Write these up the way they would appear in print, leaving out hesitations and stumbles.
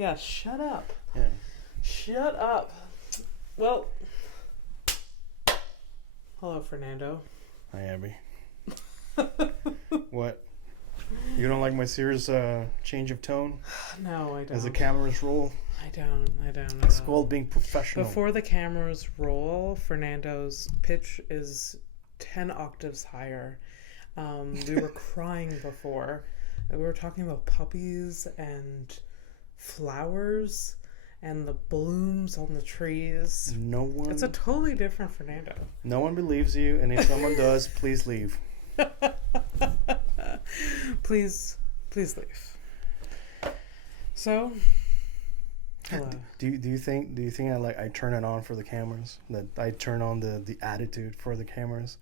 Yeah, shut up. Yeah. Shut up. Well, hello, Fernando. Hi, Abby. What? You don't like my serious change of tone? No, I don't. As the cameras roll? I don't. It's called being professional. Before the cameras roll, Fernando's pitch is 10 octaves higher. We were crying before. We were talking about puppies and flowers and the blooms on the trees. No one... It's a totally different Fernando. No one believes you, and if someone does, please leave. Please leave. So, hello. Do you think I turn it on for the cameras? That I turn on the attitude for the cameras?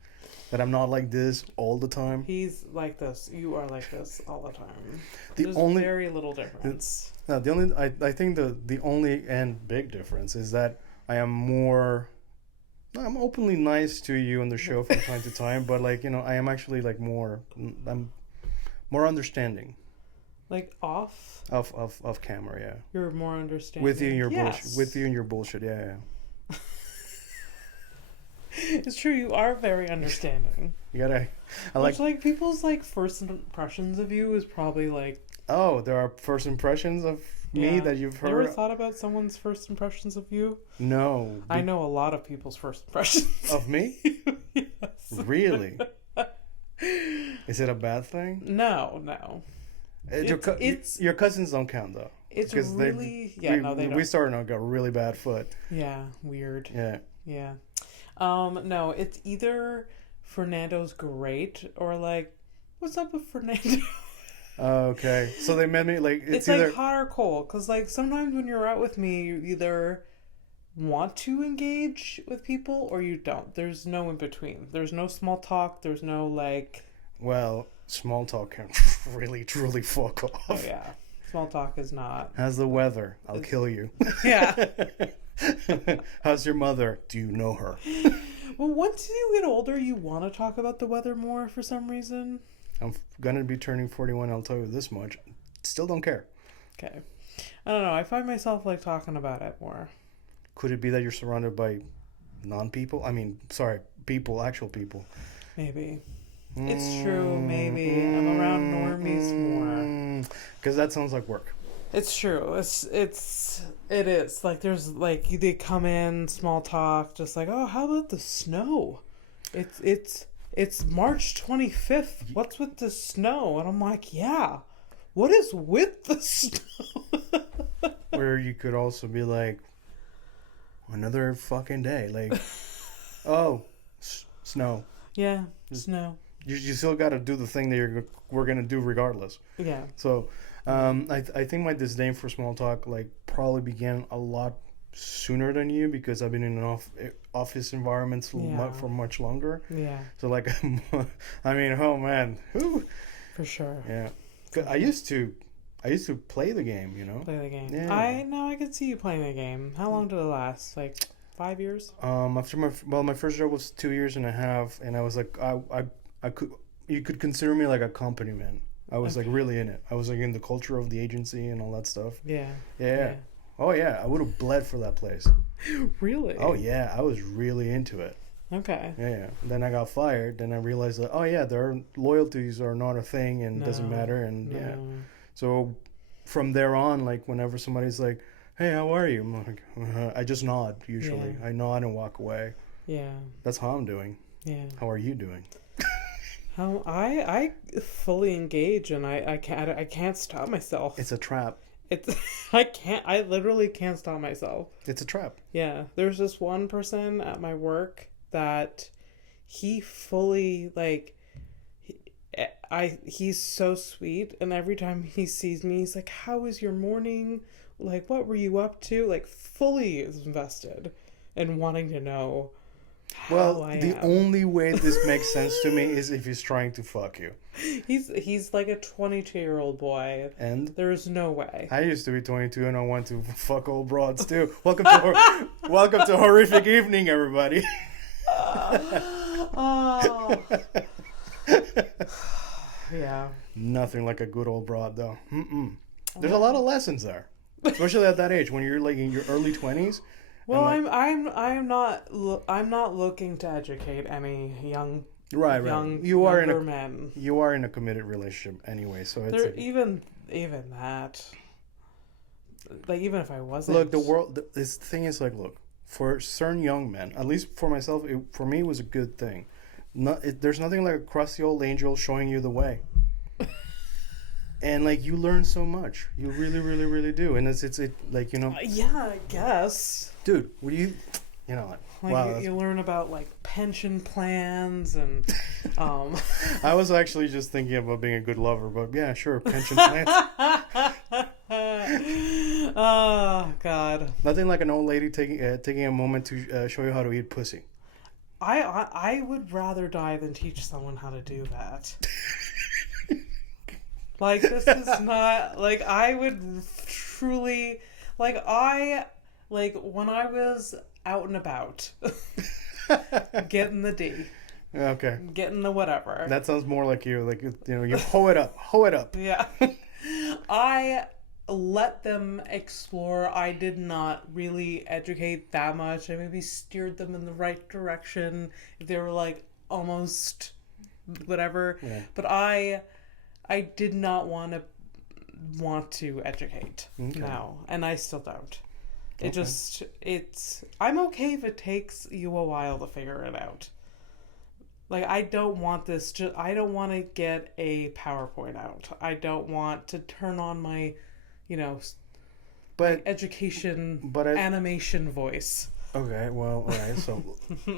That I'm not like this all the time? He's like this. You are like this all the time. There's very little difference. I think the only and big difference is that I'm openly nice to you on the show from time to time, but I am actually I'm more understanding. Like off of camera, yeah. You're more understanding. With you and your bullshit. With you and your bullshit, yeah. It's true, you are very understanding. People's first impressions of you is probably like... Oh, there are first impressions of me that you've heard? You ever thought about someone's first impressions of you? No. I know a lot of people's first impressions. Of me? Yes. Really? Is it a bad thing? No. Your cousins don't count, though. It's really... they don't. We started on a really bad foot. Yeah, weird. Yeah. No, it's either Fernando's great or what's up with Fernando? Okay, so they met me it's either hot or cold, because sometimes when you're out with me, you either want to engage with people or you don't. There's no in between. There's no small talk. There's no Well, small talk can really truly fuck off. Oh yeah, small talk is not. How's the weather? I'll kill you. Yeah. How's your mother? Do you know her? Well, once you get older, you want to talk about the weather more for some reason. I'm gonna be turning 41. I'll tell you this much. Still don't care. Okay. I don't know. I find myself talking about it more. Could it be that you're surrounded by non-people? I mean, sorry, people, actual people. Maybe. It's true. Maybe I'm around normies more. Because that sounds like work. It's true. It is. There's they come in, small talk, just oh, how about the snow? It's March 25th. What's with the snow? And I'm like, yeah. What is with the snow? Where you could also be another fucking day. Oh, snow. Yeah, snow. You still got to do the thing that we're going to do regardless. Yeah. So, I think my disdain for small talk probably began a lot sooner than you, because I've been in an office environments for much longer. Yeah. So I mean, oh man. Whew. For sure. Yeah. I used to play the game, Play the game. Yeah. I could see you playing the game. How long did it last? 5 years? After my first job was 2 years and a half, and I was you could consider me a company man. I was really in it. I was in the culture of the agency and all that stuff. Yeah. Oh yeah, I would have bled for that place. Really? Oh yeah, I was really into it. Okay. Yeah. Then I got fired. Then I realized that their loyalties are not a thing and it doesn't matter. And yeah. So from there on, whenever somebody's hey, how are you? I'm I just nod usually. Yeah. I nod and walk away. Yeah. That's how I'm doing. Yeah. How are you doing? I fully engage, and I can't stop myself. It's a trap. I literally can't stop myself. It's a trap. Yeah. There's this one person at my work that he fully he's so sweet, and every time he sees me, he's like, how was your morning? What were you up to? Fully is invested in wanting to know. The only way this makes sense to me is if he's trying to fuck you. He's like a 22-year-old boy. And? There's no way. I used to be 22 and I want to fuck old broads too. Welcome to Horrific Evening, everybody. Yeah. Nothing like a good old broad, though. There's a lot of lessons there. especially at that age when you're like in your early 20s. Well, like, I'm not looking to educate any young right. You are in younger men. You are in a committed relationship anyway, so it's There even that. Like, even if I wasn't. look, this thing is like, look, for certain young men, at least for myself, for me, it was a good thing. There's nothing like a crusty old angel showing you the way. And like you learn so much, you really, really, really do, and it's like Yeah, I guess. dude, what do you know? Like Wow, you learn about like pension plans and. I was actually just thinking about being a good lover, but yeah, sure, pension plans. Oh God. Nothing like an old lady taking a moment to show you how to eat pussy. I would rather die than teach someone how to do that. Like, this is not, like, I would truly, like, when I was out and about, getting the D. Okay. Getting the whatever. That sounds more like you, like, you hoe it up. Yeah. I let them explore. I did not really educate that much. I maybe steered them in the right direction if they were, like, almost whatever. Yeah. But I did not want to educate. Okay. No, and I still don't. I'm okay if it takes you a while to figure it out. Like, I don't want this. I don't want to get a PowerPoint out. I don't want to turn on my, education animation voice. Okay, well, all right. So,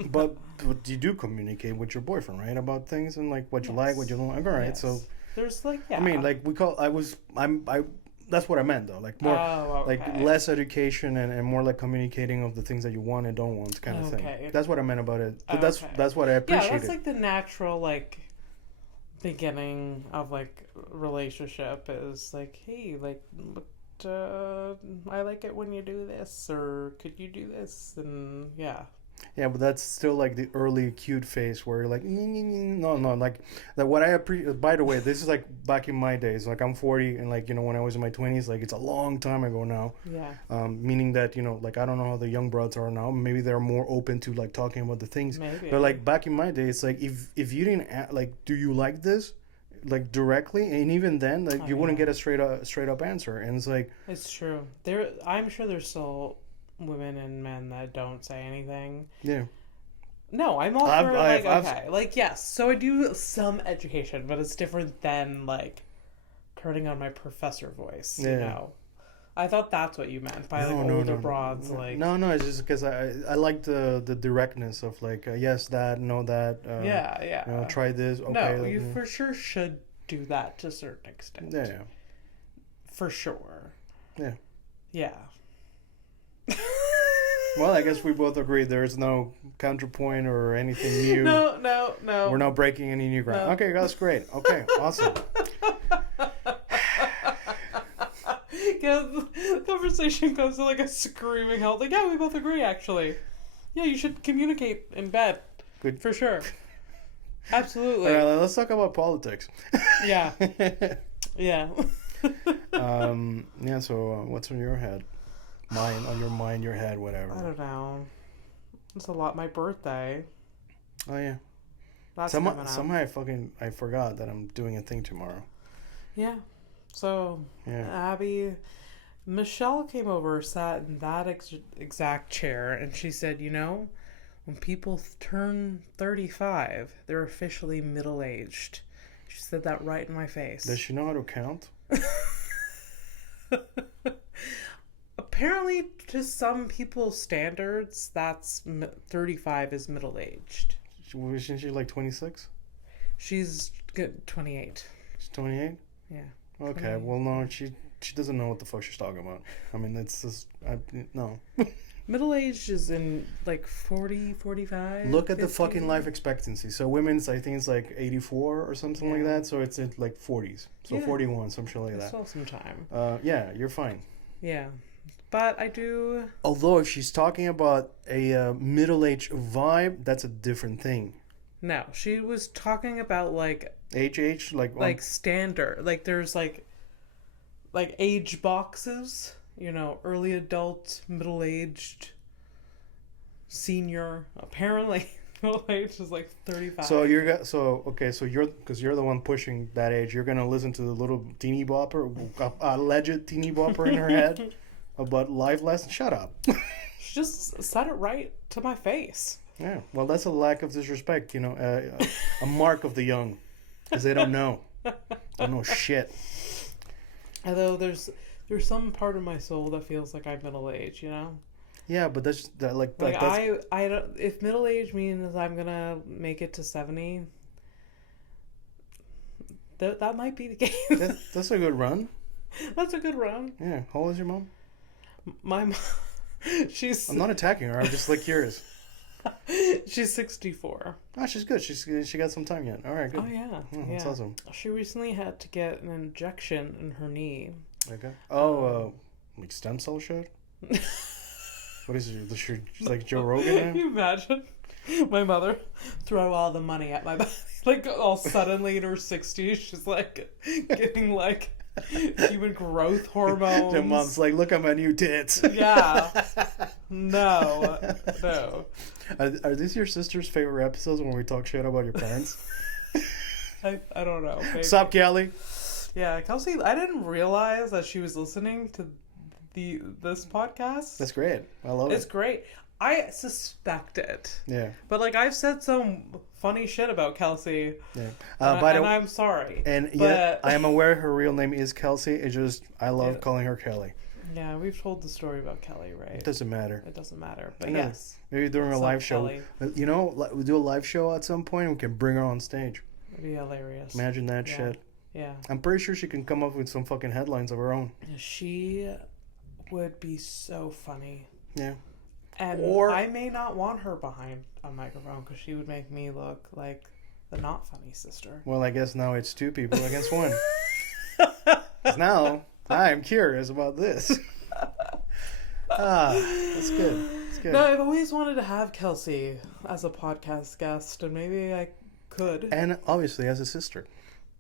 but you do communicate with your boyfriend, right, about things and like what you like, what you don't like. All right, yes. So. There's like, yeah. I mean, like that's what I meant though. Like more, like less education and more like communicating of the things that you want and don't want kind of thing. That's what I meant about it. But that's what I appreciate. Yeah, that's like the natural like beginning of like relationship is like, hey, like, I like it when you do this, or could you do this? And yeah. Yeah, but that's still like the early cute phase where you're like, no, like what I appreciate. By the way, this is like back in my days. Like I'm 40, and like when I was in my 20s, like it's a long time ago now. Yeah. Meaning that like I don't know how the young broads are now. Maybe they're more open to like talking about the things. Maybe. But like back in my days, like if you didn't like, do you like this? Like directly, and even then, like you wouldn't get a straight up answer. And it's like it's true. I'm sure there's still women and men that don't say anything. Yeah. No, I'm all for okay. Like, yes, so I do some education, but it's different than like turning on my professor voice, I thought that's what you meant by older broads. Like no, it's just because I like the directness of like yes, that, no, that. Yeah. Try this. Okay. No, you for sure should do that to a certain extent. Yeah. For sure. Yeah. Yeah. Well, I guess we both agree there's no counterpoint or anything new. No. We're not breaking any new ground. No. Okay, that's great. Okay, awesome. Yeah, the conversation goes to like a screaming halt. Like, yeah, we both agree, actually. Yeah, you should communicate in bed. Good. For sure. Absolutely. All right, let's talk about politics. Yeah. Yeah. Yeah, so what's on your head? On your mind, your head, whatever. I don't know. It's a lot. My birthday. Oh, yeah. That's somehow I forgot that I'm doing a thing tomorrow. Yeah. So, yeah. Michelle came over, sat in that exact chair, and she said, when people turn 35, they're officially middle-aged. She said that right in my face. Does she know how to count? Apparently, to some people's standards, 35 is middle-aged. Isn't she like 26? She's 28. She's 28? Yeah. Okay, 28. Well, no, she doesn't know what the fuck she's talking about. I mean, that's just, no. Middle-aged is in, like, 40, 45? Look at 50? The fucking life expectancy. So women's, I think it's like 84 or something like that. So it's in like 40s. So 41, some shit like that. Still some time. Yeah, you're fine. Yeah. But I do... Although if she's talking about a middle-aged vibe, that's a different thing. No, she was talking about, like... Age? Like standard. Like, there's, like age boxes early adult, middle-aged, senior. Apparently, middle age is like 35. So because you're the one pushing that age. You're gonna listen to the little teeny bopper, alleged teeny bopper in her head about life lessons. Shut up. She just said it right to my face. Yeah, well, that's a lack of disrespect. A mark of the young, because they don't know. Don't know shit. Although there's some part of my soul that feels like I'm middle age, Yeah, but that's I don't, if middle age means I'm gonna make it to 70, that might be the case. That's a good run. That's a good run. Yeah. How old is your mom? My mom, I'm not attacking her. I'm just like curious. She's 64. Oh, she's good. She got some time yet. All right, good. Oh yeah, That's awesome. She recently had to get an injection in her knee. Okay. Oh, like stem cell shit. What is it? Like Joe Rogan? Can you imagine my mother throw all the money at my body? Like all suddenly in her 60s, she's like getting like human growth hormones. Your mom's like, look at my new tits. Yeah. No. Are these your sister's favorite episodes when we talk shit about your parents? I don't know. Maybe. Sup, Kelly? Yeah, Kelsey, I didn't realize that she was listening to this podcast. That's great. I love it. It's great. I suspect it. Yeah. But I've said some funny shit about Kelsey. Yeah. And I'm sorry. Yeah, I am aware her real name is Kelsey. It's just I love calling her Kelly. Yeah, we've told the story about Kelly, right? It doesn't matter. It doesn't matter. But yes. Maybe during a live show. Kelly. We do a live show at some point and we can bring her on stage. It'd be hilarious. Imagine that shit. Yeah. I'm pretty sure she can come up with some fucking headlines of her own. She would be so funny. Yeah. And I may not want her behind a microphone because she would make me look like the not funny sister. Well, I guess now it's two people against one. 'Cause now I'm curious about this. That's good. That's good. No, I've always wanted to have Kelsey as a podcast guest, and maybe I could. And obviously as a sister.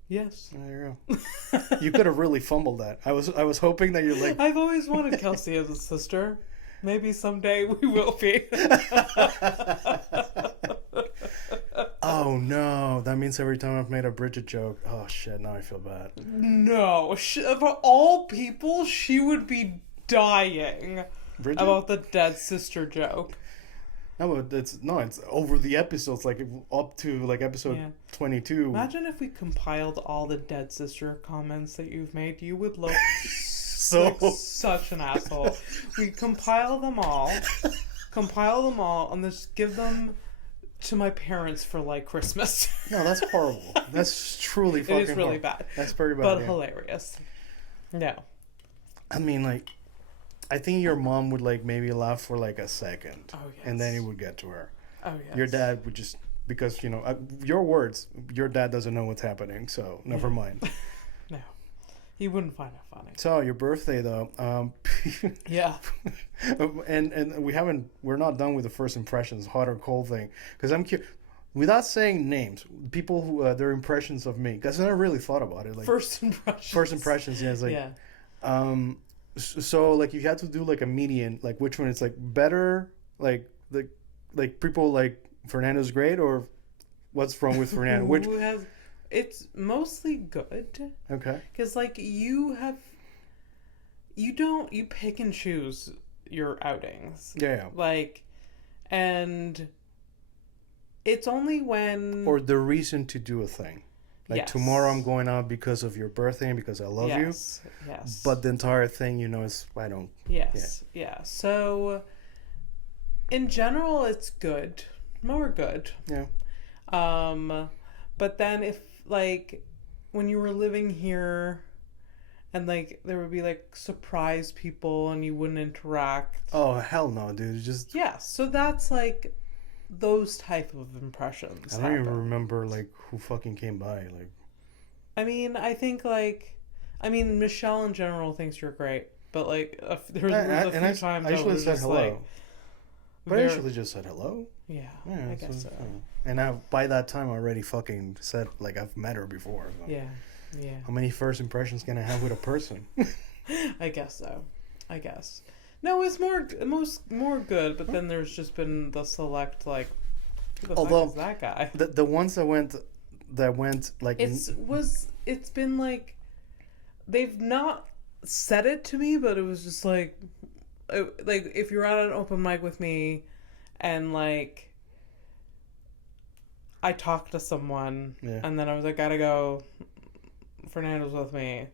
Yes. There you go. You could have really fumbled that. I was hoping that you're like. I've always wanted Kelsey as a sister. Maybe someday we will be. Oh no, that means every time I've made a Bridget joke, oh shit, now I feel bad. No, of all people, she would be dying Bridget? about the dead sister joke. No, but it's over the episodes, like up to like episode 22. Imagine if we compiled all the dead sister comments that you've made. You would look like such an asshole. We compile them all, and just give them to my parents for like Christmas. No, that's horrible. That's truly fucking horrible. It is really bad. That's pretty bad. But hilarious. No. I mean, like, I think your mom would like maybe laugh for like a second. Oh, yes. And then it would get to her. Oh, yes. Your dad would just, because, your words, your dad doesn't know what's happening, so never mind. No. He wouldn't find it funny. So, your birthday, though. Yeah. And we're not done with the first impressions, hot or cold thing. Because I'm curious, without saying names, people who, their impressions of me, because I never really thought about it. Like, first impressions. First impressions, yeah. It's like, yeah. So, like, you had to do, like, a median, like, which one is, like, better, like people like Fernando's great, or what's wrong with Fernando? It's mostly good. Okay. Because, like, you pick and choose your outings. Yeah. Like, and it's only when... Or the reason to do a thing. Like, tomorrow I'm going out because of your birthday and because I love you. Yes. But the entire thing, is, I don't... Yes. Yeah. So, in general, it's good. More good. Yeah. But then if, like, when you were living here and, like, there would be, like, surprise people and you wouldn't interact. Oh, hell no, dude. Just... Yeah. So that's, like... those type of impressions. I don't even remember like who fucking came by. Like, I mean, I think Michelle in general thinks you're great, but like there was a few times I usually said hello. Like, but I usually just said hello. Yeah, I guess so. And by that time I already fucking said like I've met her before. So. Yeah. How many first impressions can I have with a person? I guess so. I guess. No, it's more good, but then there's just been the select, like, who the fuck is that guy? The ones that went like it's been like, they've not said it to me, but it was just like if you're at an open mic with me and like I talked to someone and then I was like, gotta go, Fernando's with me,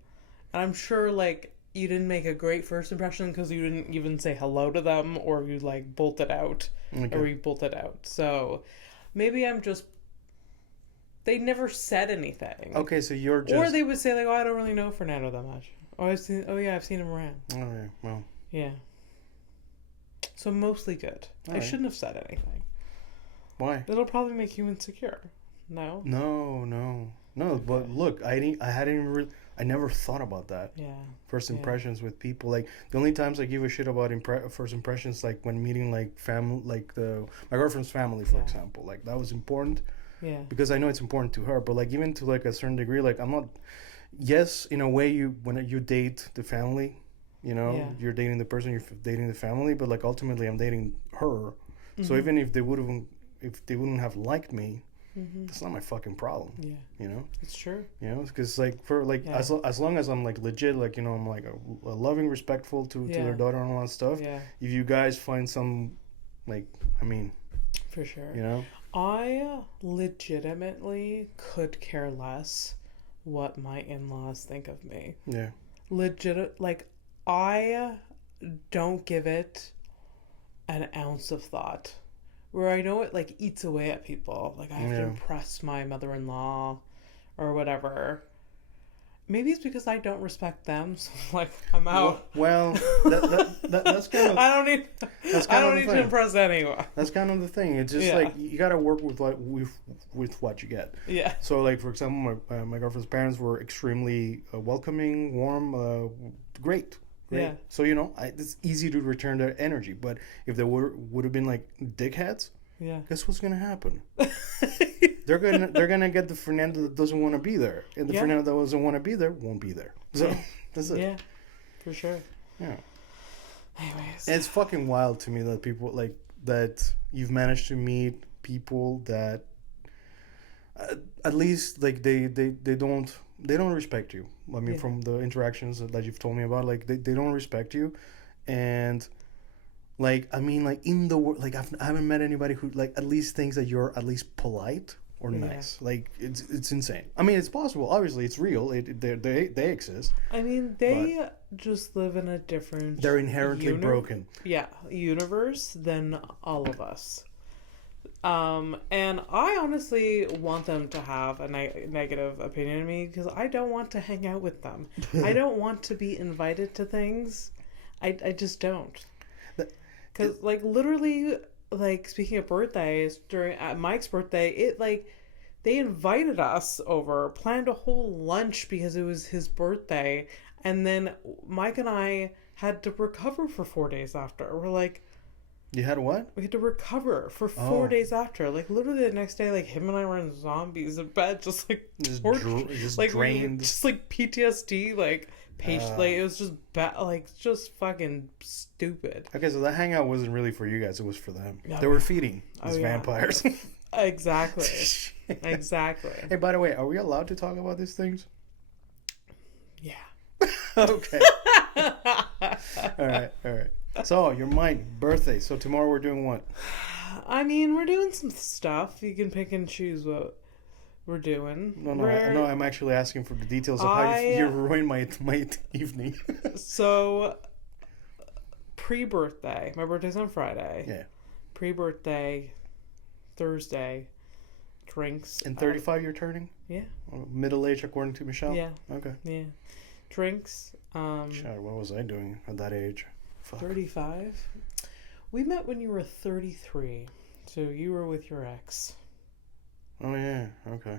and I'm sure like you didn't make a great first impression because you didn't even say hello to them, or you like bolted out. Or you bolted out. So maybe I'm just, they never said anything. Okay, so you're just, or they would say like, oh, I don't really know Fernando that much. I've seen him around. Oh yeah, well. Yeah. So mostly good. I shouldn't have said anything. Why? It'll probably make you insecure. No. No. But look, I never thought about that. Yeah. First impressions with people, like the only times I give a shit about first impressions, like when meeting like family, like my girlfriend's family, for example, like that was important. Yeah. Because I know it's important to her, but like even to like a certain degree, like I'm not. Yes, in a way, when you date the family, you know, you're dating the person, you're dating the family, but like ultimately, I'm dating her. Mm-hmm. So even if they wouldn't have liked me, that's not my fucking problem. Yeah, you know, it's true. You know, because like for like as long as I'm like legit, like, you know, I'm like a loving, respectful to their daughter and all that stuff. Yeah. If you guys find some, like, I mean, for sure. You know, I legitimately could care less what my in-laws think of me. Yeah. Like, I don't give it an ounce of thought. Where I know it, like, eats away at people. Like, I have to impress my mother-in-law or whatever. Maybe it's because I don't respect them, so, like, I'm out. Well, that's kind of... I don't need to impress anyone. That's kind of the thing. It's just, like, you gotta work with what you get. Yeah. So, like, for example, my girlfriend's parents were extremely welcoming, warm, great. Yeah. So, you know, it's easy to return their energy. But if they would have been like dickheads, guess what's gonna happen? They're gonna get the Fernando that doesn't want to be there, and the Fernando that doesn't want to be there won't be there. So that's it. Yeah, for sure. Yeah. Anyways, and it's fucking wild to me that people like that you've managed to meet people that at least like they don't respect you. I mean, from the interactions that you've told me about, like they don't respect you, and like I mean, like in the world, like I haven't met anybody who like at least thinks that you're at least polite or nice. Like it's insane. I mean, it's possible. Obviously, it's real. They exist. I mean, they just live in a different. They're inherently broken. Yeah, universe than all of us. And I honestly want them to have a negative opinion of me because I don't want to hang out with them. I don't want to be invited to things. I just don't. Because, like, literally, like, speaking of birthdays, at Mike's birthday, it, like, they invited us over, planned a whole lunch because it was his birthday, and then Mike and I had to recover for 4 days after. We're like... You had what? We had to recover for 4 days after. Like, literally the next day, like, him and I were in zombies in bed, just, like, just like, drained. Just, like, PTSD, like, like, it was just, like, just fucking stupid. Okay, so that hangout wasn't really for you guys. It was for them. No. They were feeding these vampires. Exactly. Exactly. Hey, by the way, are we allowed to talk about these things? Yeah. Okay. All right. So, your birthday. So, tomorrow we're doing what? I mean, we're doing some stuff. You can pick and choose what we're doing. No, I'm actually asking for the details of how you ruined my evening. So, pre-birthday. My birthday's on Friday. Yeah. Pre-birthday, Thursday, drinks. And 35 you're turning? Yeah. Middle age according to Michelle? Yeah. Okay. Yeah. Drinks. Shit, what was I doing at that age? Fuck. 35? We met when you were 33. So you were with your ex. Oh, yeah. Okay.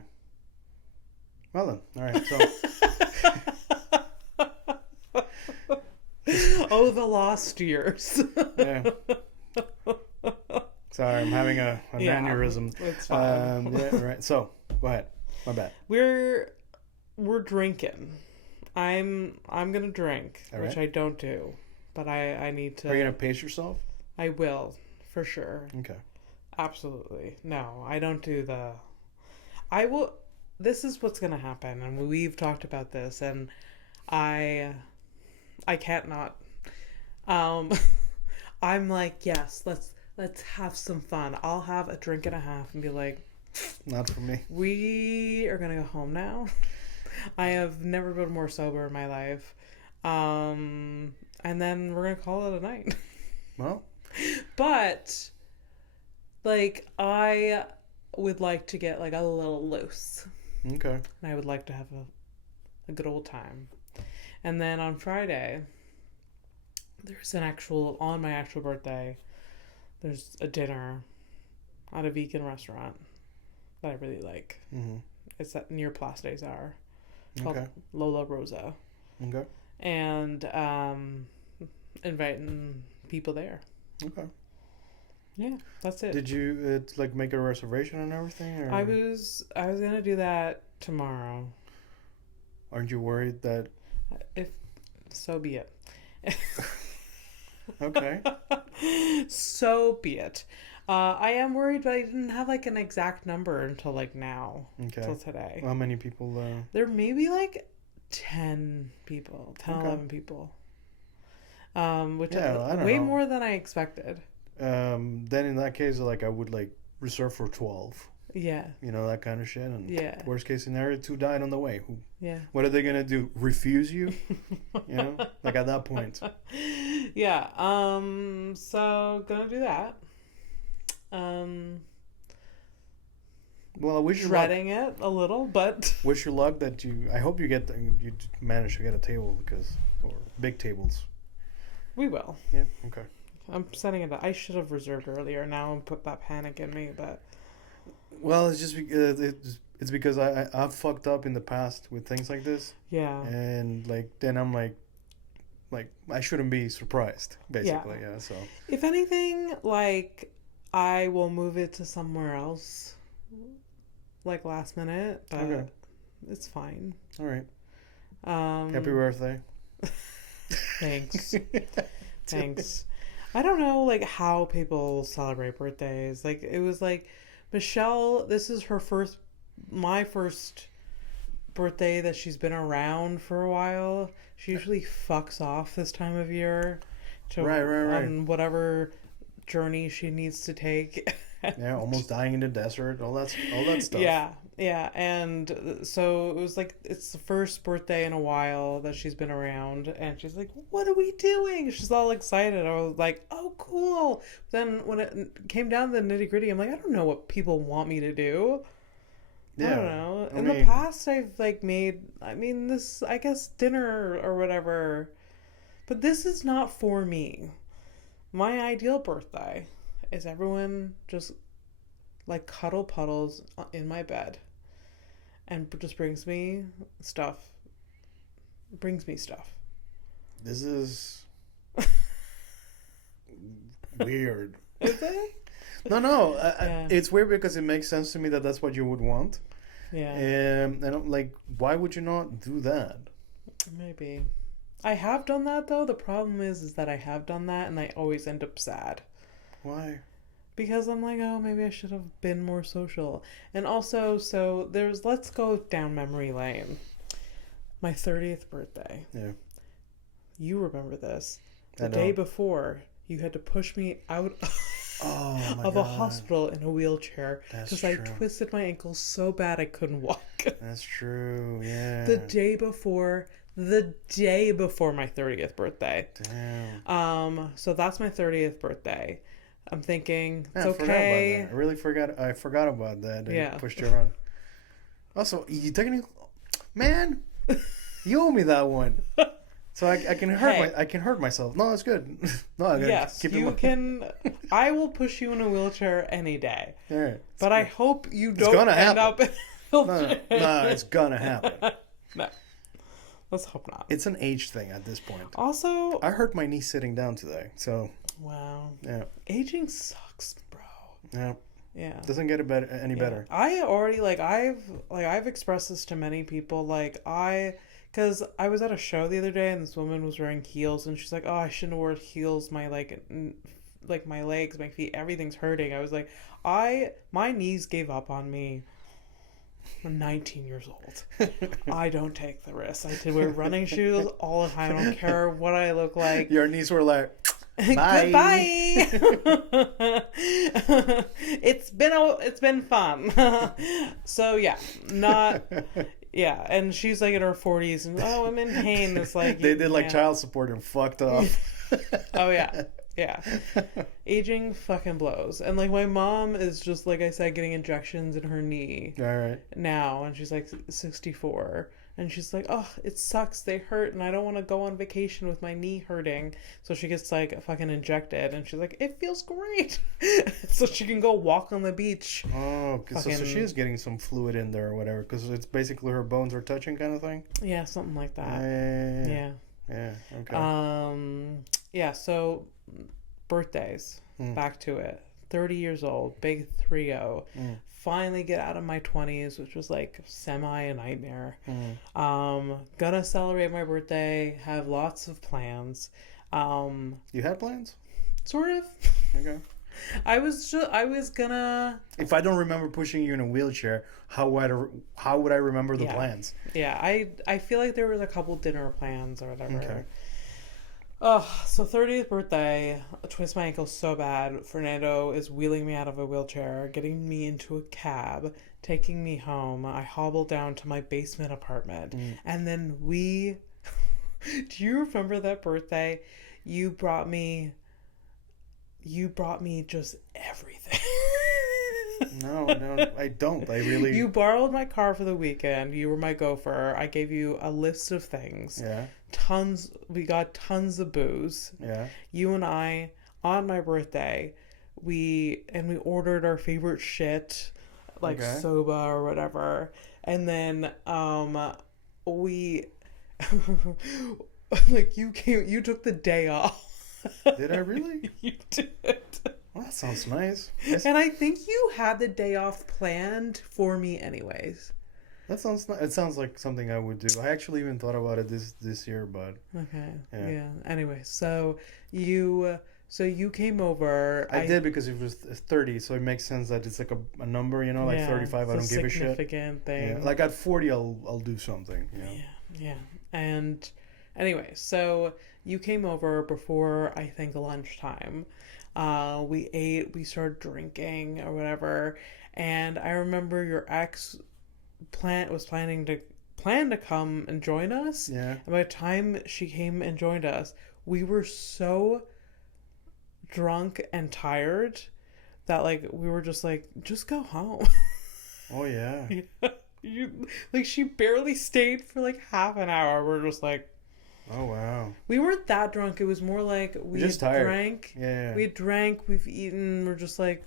Well then. All right. So. Oh, the lost years. Yeah. Sorry, I'm having an aneurysm. It's fine. Yeah, right. So, go ahead. My bad. We're drinking. I'm gonna drink, which I don't do. but I need to. Are you gonna pace yourself? I will, for sure. Okay. Absolutely. No, I don't do the. I will. This is what's gonna happen, and we've talked about this, and I can't not. I'm like, yes, let's have some fun. I'll have a drink and a half and be like, not for me. We are gonna go home now. I have never been more sober in my life. And then we're gonna call it a night. Well, but like I would like to get like a little loose. Okay. And I would like to have a good old time. And then on Friday, there's on my actual birthday, there's a dinner at a vegan restaurant that I really like. Mm-hmm. It's near Place des Arts. Called Lola Rosa. Okay. And inviting people there. Okay. Yeah, that's it. Did you like make a reservation and everything? Or? I was gonna do that tomorrow. Aren't you worried that? If so be it. Okay. So be it. I am worried, but I didn't have like an exact number until like now. Okay. Until today. How many people? There may be like 10 people, 11 people. Which is way more than I expected. Then in that case, like I would like reserve for 12. Yeah. You know, that kind of shit. And yeah. Worst case scenario, 2 died on the way. Yeah. What are they gonna do? Refuse you? You know, like at that point. Yeah. So gonna do that. Well, I wish dreading it a little, but wish you luck that I hope you manage to get a table or big tables. We will. Yeah. Okay. I'm setting it up. I should have reserved earlier now and put that panic in me, but. Well, it's just it's because I've fucked up in the past with things like this. Yeah. And like then I'm like I shouldn't be surprised, basically. Yeah. So. If anything, like I will move it to somewhere else, like last minute, but it's fine. All right. Happy birthday. Thanks. Thanks. I don't know like how people celebrate birthdays. Like it was like Michelle, this is my first birthday that she's been around for a while. She usually fucks off this time of year to on whatever journey she needs to take. Yeah, almost dying in the desert, all that stuff. Yeah, and so it was like it's the first birthday in a while that she's been around, and she's like, "What are we doing?" She's all excited. I was like, "Oh, cool!" Then when it came down to the nitty gritty, I'm like, "I don't know what people want me to do." Yeah, I don't know. In the past, I've like made. I mean, this I guess dinner or whatever, but this is not for me. My ideal birthday is everyone just like cuddle puddles in my bed and just brings me stuff. This is weird. Is it? No. It's weird because it makes sense to me that that's what you would want. Yeah. And I'm like, why would you not do that? Maybe. I have done that though. The problem is that I have done that and I always end up sad. Why? Because I'm like, oh, maybe I should have been more social. And also, so let's go down memory lane. My 30th birthday. Yeah. You remember this. The day before, you had to push me out of a hospital in a wheelchair. Because I twisted my ankle so bad I couldn't walk. That's true, yeah. The day before my 30th birthday. Damn. So that's my 30th birthday. I'm thinking it's okay. I really forgot. I forgot about that. Yeah. Pushed you around. Also, you technically, man, you owe me that one. So I can hurt myself. No, that's good. No, I gotta keep it. You can. I will push you in a wheelchair any day. All right. But I hope you don't end up in a wheelchair. No, it's gonna happen. No. Let's hope not. It's an age thing at this point. Also, I hurt my knee sitting down today, so. Wow. Yeah. Aging sucks, bro. Yeah. Yeah. Doesn't get any better. I already I've expressed this to many people. Like I Because I was at a show the other day and this woman was wearing heels and she's like, oh, I shouldn't have worn heels. My my legs, my feet, everything's hurting. I was like, my knees gave up on me. I'm 19 years old. I don't take the risk. I did wear running shoes all the time. I don't care what I look like. Your knees were like, bye. Goodbye. It's been fun. So yeah, yeah, and she's like in her 40s and I'm in pain. It's like they did like child support and fucked up. Oh yeah. Yeah. Aging fucking blows. And like my mom is just like I said getting injections in her knee. All right. Now and she's like 64 and she's like, "Oh, it sucks. They hurt and I don't want to go on vacation with my knee hurting." So she gets like fucking injected and she's like, "It feels great." So she can go walk on the beach. Oh, so she is getting some fluid in there or whatever cuz it's basically her bones are touching kind of thing. Yeah, something like that. Yeah. Yeah, okay. Yeah, so birthdays. Back to it. 30 years old, big 3-0. Finally get out of my 20s, which was like semi a nightmare. Gonna celebrate my birthday, have lots of plans. You had plans? Sort of. Okay. I was gonna. If I don't remember pushing you in a wheelchair, how would I remember the plans? Yeah, I feel like there was a couple dinner plans or whatever. Okay. Oh, so 30th birthday, I twist my ankle so bad. Fernando is wheeling me out of a wheelchair, getting me into a cab, taking me home. I hobble down to my basement apartment, and then do you remember that birthday? You brought me just everything. No, I don't. I really... You borrowed my car for the weekend. You were my gopher. I gave you a list of things. Yeah. We got tons of booze. Yeah. You and I, on my birthday, we ordered our favorite shit, like soba or whatever. And then, we... like, you took the day off. Did I really? You did. Well, that sounds nice. And I think you had the day off planned for me anyways. That sounds nice. It sounds like something I would do. I actually even thought about it this year, but... Okay. Yeah. Anyway, so you came over. I did because it was 30, so it makes sense that it's like a number, you know, like 35, I don't give a shit. Significant thing. Yeah. Like at 40, I'll do something, you know? Yeah. And anyway, so you came over before, I think, lunchtime. We ate, we started drinking or whatever, and I remember your ex was planning to come and join us. Yeah. And by the time she came and joined us, we were so drunk and tired that like we were just like, just go home. Oh yeah. She barely stayed for like half an hour. We're just like, oh wow. We weren't that drunk. It was more like we just tired. Drank. Yeah. We drank. We've eaten. We're just like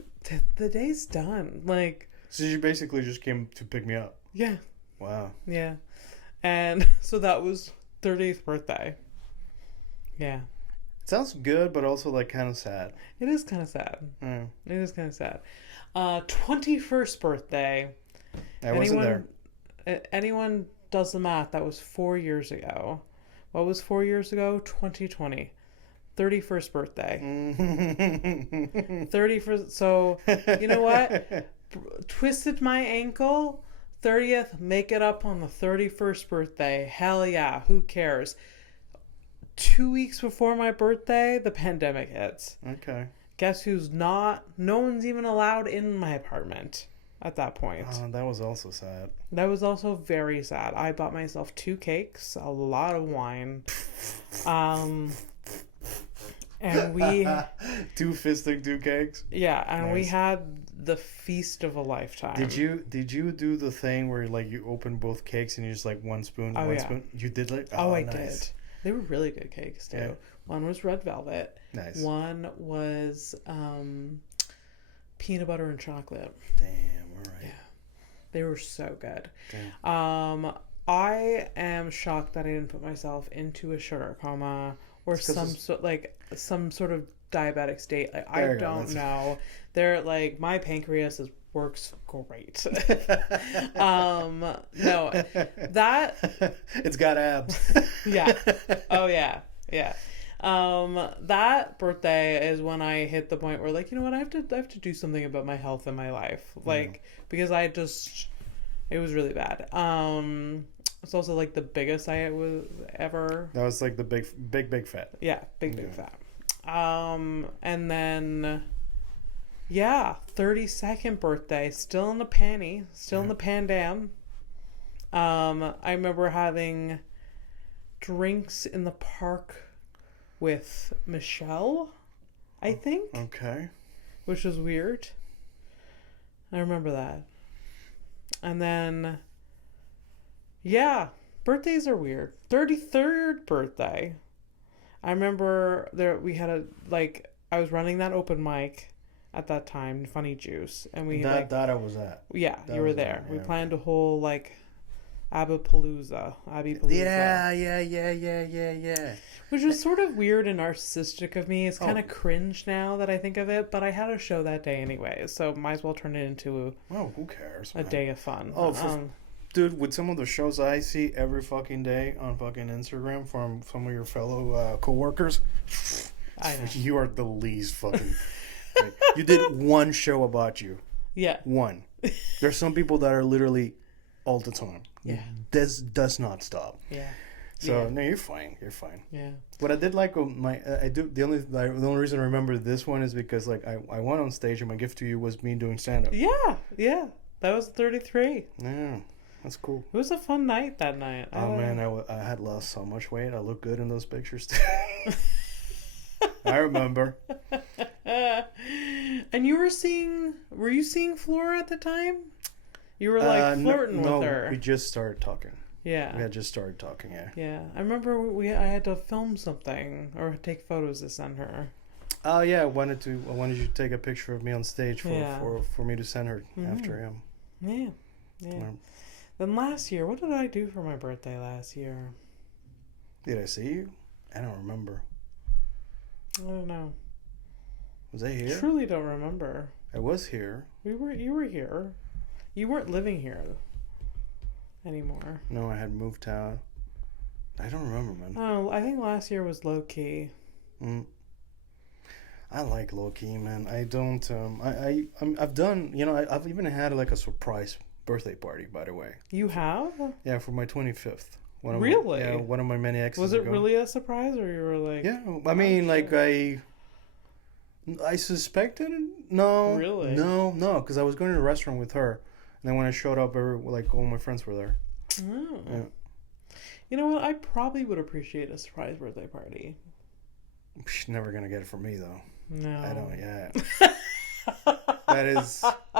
the day's done. Like. So you basically just came to pick me up. Yeah. Wow. Yeah, and so that was 30th birthday. Yeah. It sounds good, but also like kind of sad. It is kind of sad. Yeah. It is kind of sad. 21st birthday. I wasn't there. Anyone does the math? That was 4 years ago. What was 4 years ago? 2020. 31st birthday. 31st. So, you know what? Twisted my ankle. 30th, make it up on the 31st birthday. Hell yeah. Who cares? 2 weeks before my birthday, the pandemic hits. Okay. Guess who's not? No one's even allowed in my apartment at that point. That was also sad. That was also very sad. I bought myself 2 cakes, a lot of wine. And we... 2 fisting 2 cakes? Yeah, and nice. We had the feast of a lifetime. Did you do the thing where like you open both cakes and you just like one spoon? You did like... Oh, I nice. did. They were really good cakes too. Yeah. One was red velvet. Nice. One was peanut butter and chocolate. Damn, all right. Yeah. They were so good. Damn. I am shocked that I didn't put myself into a sugar coma or some sort of diabetic state. Like I don't know. They're like my pancreas is works great. No, that it's got abs. yeah. Oh yeah, yeah. That birthday is when I hit the point where, like, you know what, I have to do something about my health in my life, like, because it was really bad. It's also like the biggest I was ever. That was like the big fat. Yeah, big fat. And then, yeah, 32nd birthday, still in the panty, still in the pandam. I remember having drinks in the park with Michelle, I think. Okay. Which was weird. I remember that. And then, yeah, birthdays are weird. 33rd birthday. I remember we had I was running that open mic at that time, Funny Juice, and we that I was at. Yeah, that you were there. Yeah. We planned a whole Abby Palooza. Yeah. Which was sort of weird and narcissistic of me. It's kind of cringe now that I think of it, but I had a show that day anyway, so might as well turn it into who cares? A day of fun. Dude, with some of the shows I see every fucking day on fucking Instagram from some of your fellow coworkers, I know. You are the least fucking. You did one show about you. Yeah. One. There's some people that are literally all the time. Yeah. This does not stop. Yeah. So no, you're fine. You're fine. Yeah. What I did like the only reason I remember this one is because I went on stage and my gift to you was me doing stand up. Yeah. That was 33. Yeah. That's cool. It was a fun night that night. Oh man, I had lost so much weight. I look good in those pictures too. I remember. And were you seeing Flora at the time? You were flirting with her. We just started talking. Yeah. We had just started talking, yeah. Yeah. I remember I had to film something or take photos to send her. Oh yeah, I wanted you to take a picture of me on stage for me to send her after him. Yeah. Then last year, what did I do for my birthday last year? Did I see you? I don't remember. I don't know. Was I here? Truly don't remember. I was here. You were here. You weren't living here anymore. No, I had moved out. I don't remember, man. Oh, I think last year was low key. I like low key, man. I don't. I've done. I've even had a surprise birthday party. By the way. You have? Yeah, for my 25th. Really? One of my many exes. Was it really a surprise, or you were like? Yeah, I mean, I suspected. No. Really? No, because I was going to the restaurant with her, and then when I showed up, all my friends were there. Oh. Yeah. You know what? I probably would appreciate a surprise birthday party. She's never gonna get it from me though. No. I don't. Yeah.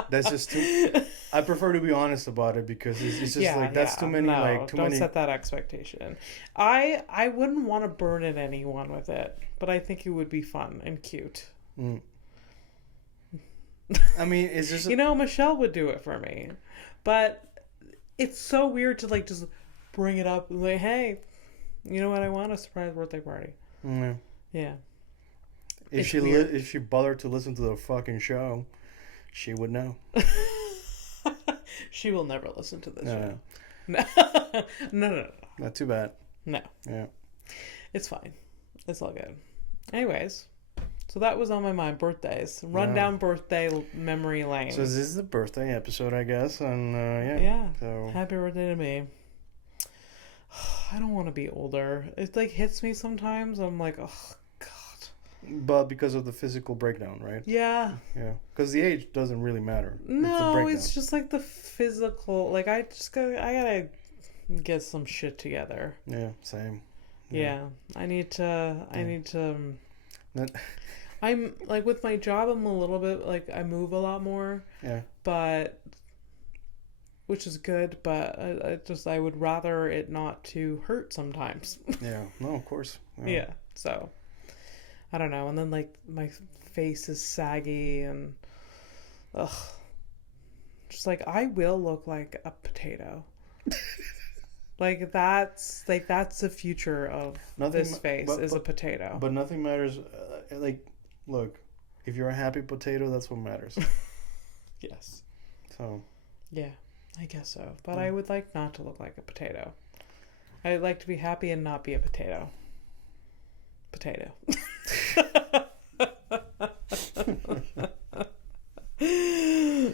That's just too. I prefer to be honest about it because it's just that's too many. No, don't set that expectation. I wouldn't want to burden anyone with it, but I think it would be fun and cute. I mean, it's just Michelle would do it for me, but it's so weird to just bring it up and hey, you know what? I want a surprise birthday party. Yeah. Yeah. If she bothered to listen to the fucking show, she would know. She will never listen to this show. No. Not too bad. No. Yeah. It's fine. It's all good. Anyways, so that was on my mind. Birthdays. Rundown birthday memory lane. So this is the birthday episode, I guess. And yeah. So happy birthday to me. I don't want to be older. It hits me sometimes. I'm like, oh God. But because of the physical breakdown, right? Yeah. Yeah. Because the age doesn't really matter. No, it's just the physical. I gotta get some shit together. Yeah. Same. Yeah. I need to. I'm with my job. I'm a little bit I move a lot more. Yeah. But. Which is good, but I would rather it not to hurt sometimes. Yeah, no, of course. Yeah, so I don't know. And then my face is saggy and just I will look like a potato. That's the future of this face is a potato. But nothing matters. Look, if you're a happy potato, that's what matters. Yes. So. Yeah, I guess so. But I would like not to look like a potato. I'd like to be happy and not be a potato. Potato.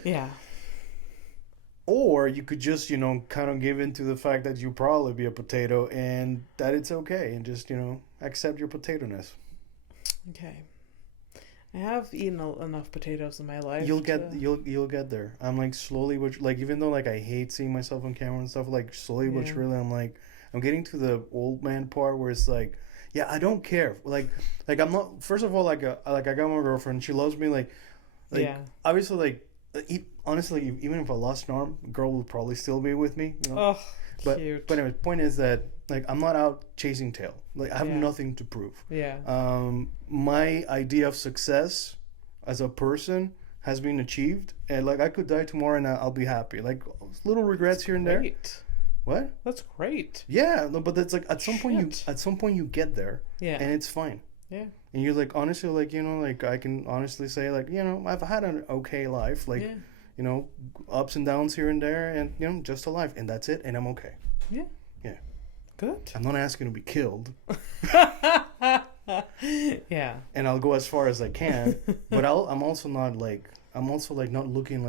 Yeah. Or you could just, kind of give into the fact that you probably be a potato and that it's okay and just, accept your potato-ness. Okay. I have eaten enough potatoes in my life. You'll get there. I'm like slowly, even though like I hate seeing myself on camera and stuff, like slowly but surely, I'm getting to the old man part where it's like, yeah, I don't care. Like I'm not. First of all, I got my girlfriend. She loves me. Yeah. Obviously, honestly, even if I lost an arm, a girl would probably still be with me. Oh, cute. But anyway, the point is that I'm not out chasing tail. I have nothing to prove. Yeah. My idea of success as a person has been achieved, and I could die tomorrow and I'll be happy. Little regrets here and there. What? That's great. Yeah, no, but that's at some point you get there. Yeah. And it's fine. Yeah. And you're honestly, I can honestly say I've had an okay life, ups and downs here and there, and just a life, and that's it, and I'm okay. Yeah. Yeah. Good. I'm not asking to be killed. Yeah. And I'll go as far as I can, but I'm also not not looking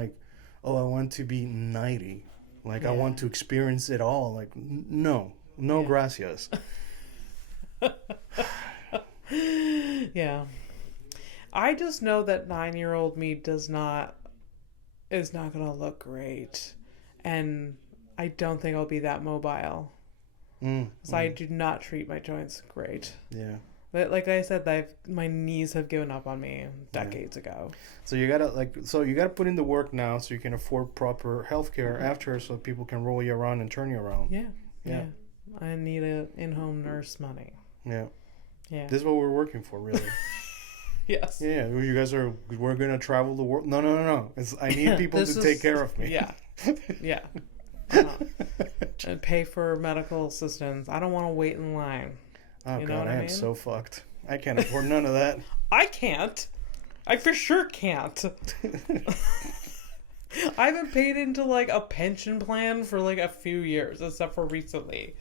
oh, I want to be 90. I want to experience it all. No, gracias. Yeah. I just know that 9-year-old me is not gonna look great, and I don't think I'll be that mobile. So I do not treat my joints great. Yeah. But like I said, my knees have given up on me decades ago. So you gotta put in the work now so you can afford proper healthcare after, so people can roll you around and turn you around. Yeah. I need an in-home nurse money. Yeah. Yeah. This is what we're working for, really. Yes. Yeah. We're gonna travel the world. No. I need people to take care of me. Yeah. Yeah. And pay for medical assistance. I don't want to wait in line. Oh, God, I am so fucked. I can't afford none of that. I can't. I for sure can't. I haven't paid into a pension plan for a few years, except for recently.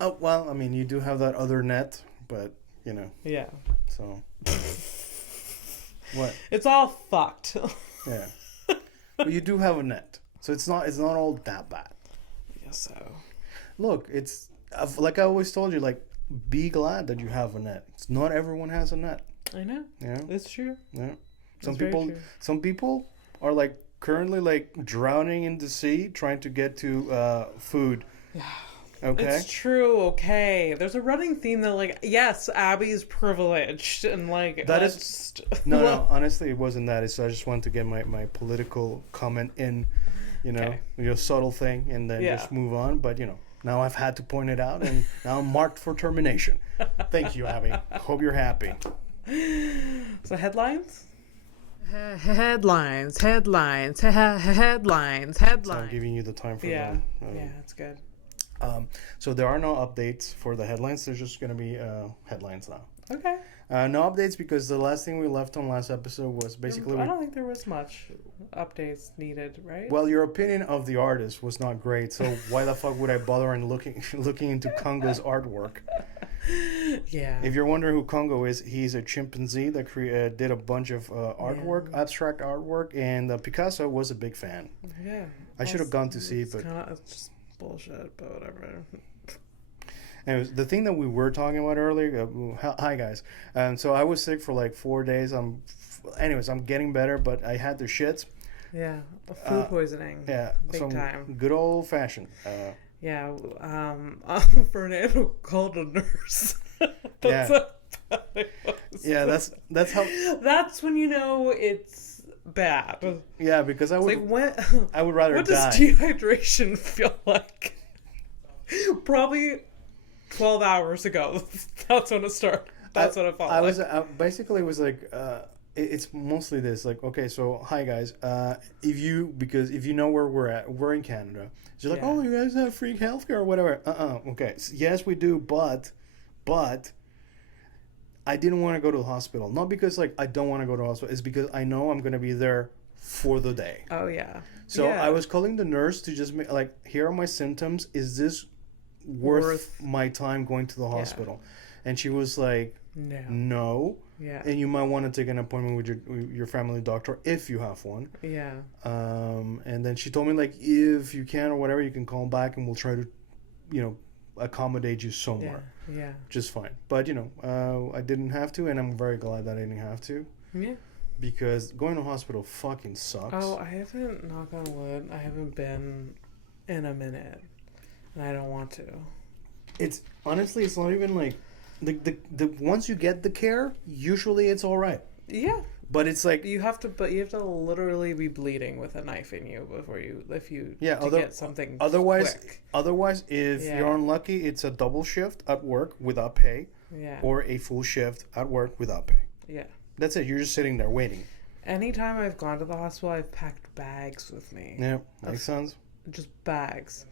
Oh, well, you do have that other net, but, Yeah. So. What? It's all fucked. Yeah. But you do have a net. So it's not all that bad. I guess so. Look, it's like I always told you, be glad that you have a net. Not everyone has a net. I know. Yeah. It's true. Yeah. Some people are currently drowning in the sea trying to get to food. Yeah. Okay. It's true. Okay. There's a running theme that yes, Abby's privileged and that is no. Honestly, it wasn't that. I just wanted to get my political comment in, subtle thing, and then just move on. But now I've had to point it out, and now I'm marked for termination. Thank you, Abby. Hope you're happy. So headlines. Headlines. Headlines. So I'm giving you the time for that. Yeah, that's good. So there are no updates for the headlines. There's just going to be headlines now. Okay. No updates because the last thing we left on last episode was basically... I don't think there was much updates needed, right? Well, your opinion of the artist was not great, so why the fuck would I bother in looking into Congo's artwork? Yeah. If you're wondering who Congo is, he's a chimpanzee that did a bunch of artwork, abstract artwork, and Picasso was a big fan. Yeah. I should have gone to see, but... It's just bullshit, but whatever. Anyways, the thing that we were talking about earlier, hi guys. So I was sick for 4 days. I'm getting better, but I had the shits. Yeah, food poisoning. Yeah, big time. Good old fashioned. Yeah, Fernando called a nurse. That's how. That's when it's bad. Yeah, because I would rather die. What does dehydration feel like? Probably 12 hours ago. That's when it started. That's what it felt like. Basically, it was it's mostly this. Okay, so hi guys. If you know where we're at, we're in Canada. So you're oh, you guys have free healthcare or whatever. Okay. Yes, we do, but I didn't want to go to the hospital. Not because I don't want to go to the hospital. It's because I know I'm going to be there for the day. Oh, yeah. So I was calling the nurse to just make, like, here are my symptoms. Is this worth my time going to the hospital? And she was like, no. Yeah. And you might want to take an appointment with your family doctor if you have one. Yeah. And then she told me, like, if you can or whatever, you can call back and we'll try to, accommodate you somewhere. Yeah. Just fine. But, I didn't have to, and I'm very glad that I didn't have to. Yeah. Because going to hospital fucking sucks. Oh, I haven't, knock on wood, I haven't been in a minute. And I don't want to. It's, honestly, it's not even like, the once you get the care, usually it's all right. Yeah. But it's like you have to literally be bleeding with a knife in you before you get something. Otherwise, quick. If you're unlucky, it's a double shift at work without pay, or a full shift at work without pay. Yeah, that's it. You're just sitting there waiting. Anytime I've gone to the hospital, I've packed bags with me. Yeah, makes sense. Just bags,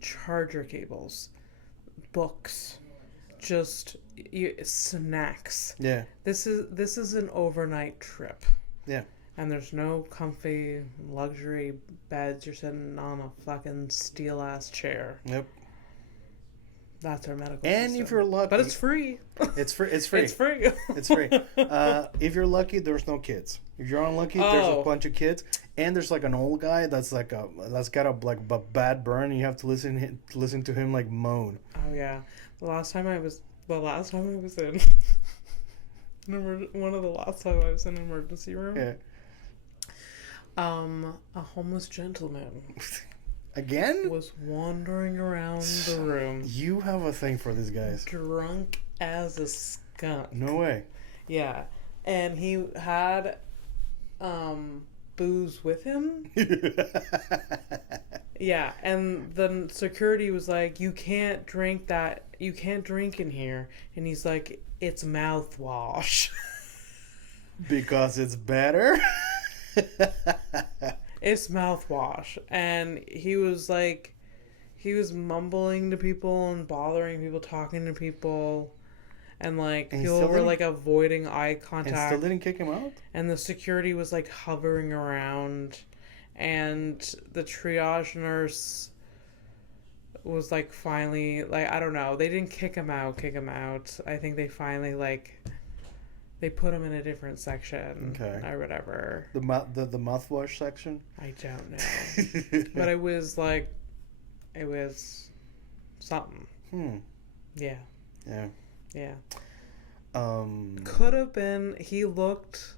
charger cables, books. Just snacks. Yeah. This is an overnight trip. Yeah. And there's no comfy luxury beds. You're sitting on a fucking steel ass chair. Yep. That's our medical and system. If you're lucky, but it's free. It's free. It's free. It's free. It's free. If you're lucky, there's no kids. If you're unlucky, there's a bunch of kids, and there's like an old guy that's got a bad burn. And you have to listen to him like moan. Oh yeah. The last time I was in one of the last time I was in an emergency room. Yeah. A homeless gentleman again was wandering around the room. You have a thing for these guys. Drunk as a skunk. No way. Yeah. And he had booze with him. Yeah, and the security was like, you can't drink in here. And he's like, it's mouthwash. Because it's better? It's mouthwash. And he was mumbling to people and bothering people, talking to people. And people were avoiding eye contact. And still didn't kick him out? And the security was hovering around. And the triage nurse was finally I don't know. They didn't kick him out. I think they finally they put him in a different section. Okay. Or whatever. The mouthwash section? I don't know. But it was something. Yeah. Yeah. Yeah. Could have been. He looked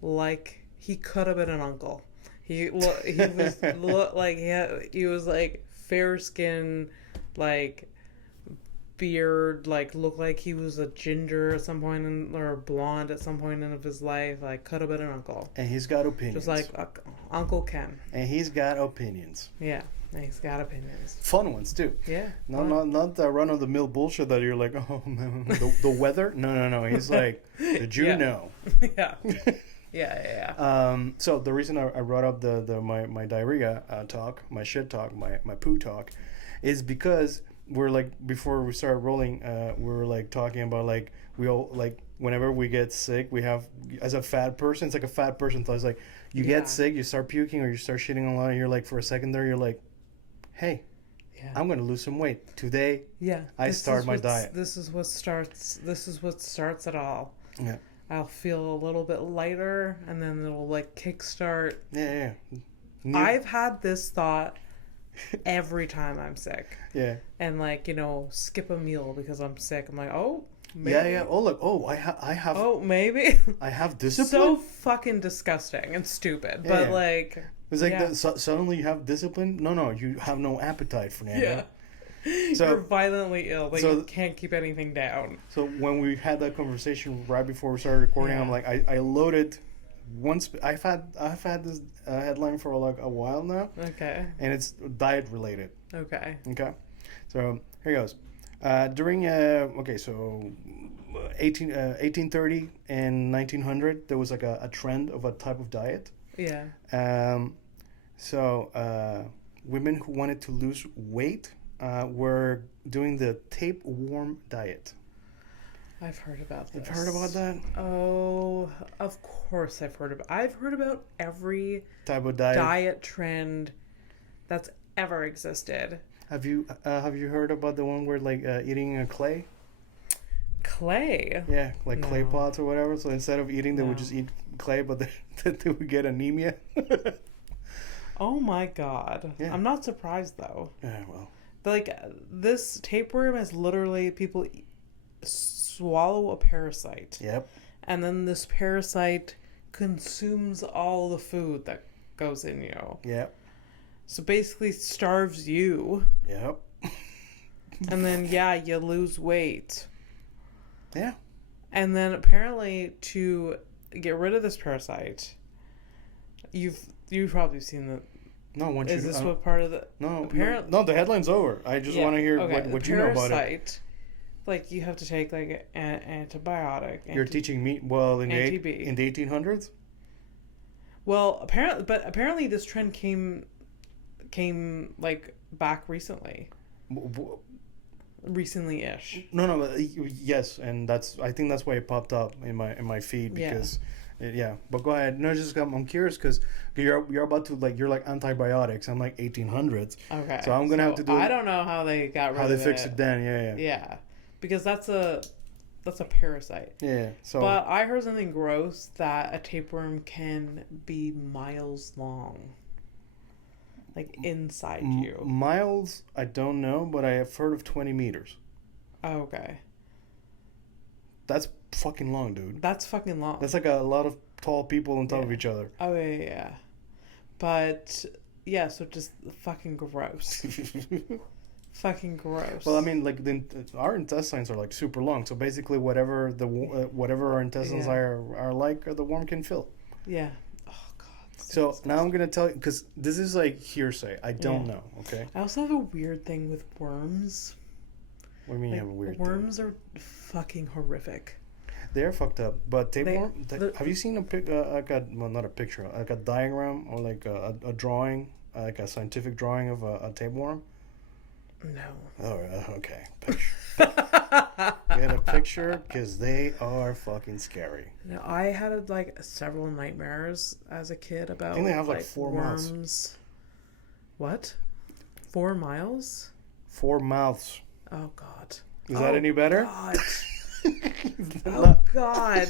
like he could have been an uncle. He was fair skin, beard, looked like he was a ginger at some point or blonde at some point in his life. Could have been an uncle. And he's got opinions. Just Uncle Ken. And he's got opinions. Yeah. He's got opinions. Fun ones too. Yeah. Not the run of the mill bullshit that you're like, oh man, the weather. No. He's like, did you know? Yeah. Yeah. So the reason I brought up my diarrhea talk, my shit talk, my poo talk, is because we're before we started rolling, we were talking about we all whenever we get sick, we have, as a fat person, it's like a fat person thought. It's you get sick, you start puking or you start shitting a lot, and you're for a second there, you're hey, I'm gonna lose some weight today. Yeah, I start my diet. This is what starts it all. Yeah. I'll feel a little bit lighter, and then it'll kickstart. Yeah. I've had this thought every time I'm sick. Yeah. And skip a meal because I'm sick. I'm oh. Maybe. Yeah. Oh, look. Oh, I have. Oh, maybe. I have discipline. So fucking disgusting and stupid, but it's suddenly you have discipline. No, you have no appetite, Fernando. Yeah. So, you're violently ill, but you can't keep anything down. So when we had that conversation right before we started recording, I'm I loaded once. I've had this headline for a while now. Okay. And it's diet related. Okay. So here goes. During 1830 and 1900, there was a trend of a type of diet. Yeah. Women who wanted to lose weight were doing the tapeworm diet. I've heard about this. You've heard about that? Oh, of course I've heard about every Type of diet trend that's ever existed. Have you heard about the one where like eating clay? Clay? Yeah, like No. clay pots or whatever. So instead of eating, they would just eat clay, but they would get anemia. Oh my god. Yeah. I'm not surprised though. Yeah, well. Like, this tapeworm is literally people swallow a parasite. Yep. And then this parasite consumes all the food that goes in you. Yep. So basically starves you. Yep. And then, you lose weight. Yeah. And then apparently to get rid of this parasite, you've probably seen the... No, once Is you... this what part of the... No, apparently, no, the headline's over. I just want to hear what you know about it. Like, you have to take, like, an antibiotic. You're teaching me... Well, in the 1800s? Well, apparently this trend came like, back recently. Recently-ish. No, yes, and I think that's why it popped up in my feed because... Yeah, but go ahead. No, just I'm curious because you're about to you're like antibiotics. I'm like 1800s. Okay. So I'm gonna have to do. I don't know how they got rid of it. How they fixed it then? Yeah. Yeah, because that's a parasite. Yeah. So. But I heard something gross that a tapeworm can be miles long. Like inside you. Miles, I don't know, but I have heard of 20 meters. Oh, okay. That's fucking long, dude. That's fucking long. That's like a lot of tall people on top of each other. Oh, yeah. But, yeah, so just fucking gross. Fucking gross. Well, I mean, like, our intestines are, like, super long. So basically whatever our intestines are like, the worm can fill. Yeah. Oh, God. So now I'm going to tell you, because this is, like, hearsay. I don't know, okay? I also have a weird thing with worms. What do you mean you have a weird thing? Worms are fucking horrific. They're fucked up. But tapeworm, have you seen not a picture, like a diagram or like a drawing, like a scientific drawing of a tapeworm? No. Oh, okay. Get a picture because they are fucking scary. No, I had like several nightmares as a kid about. I think they have like 4 worms. mouths. What? 4 miles? 4 mouths. Oh God. Is that any better? God. Oh God.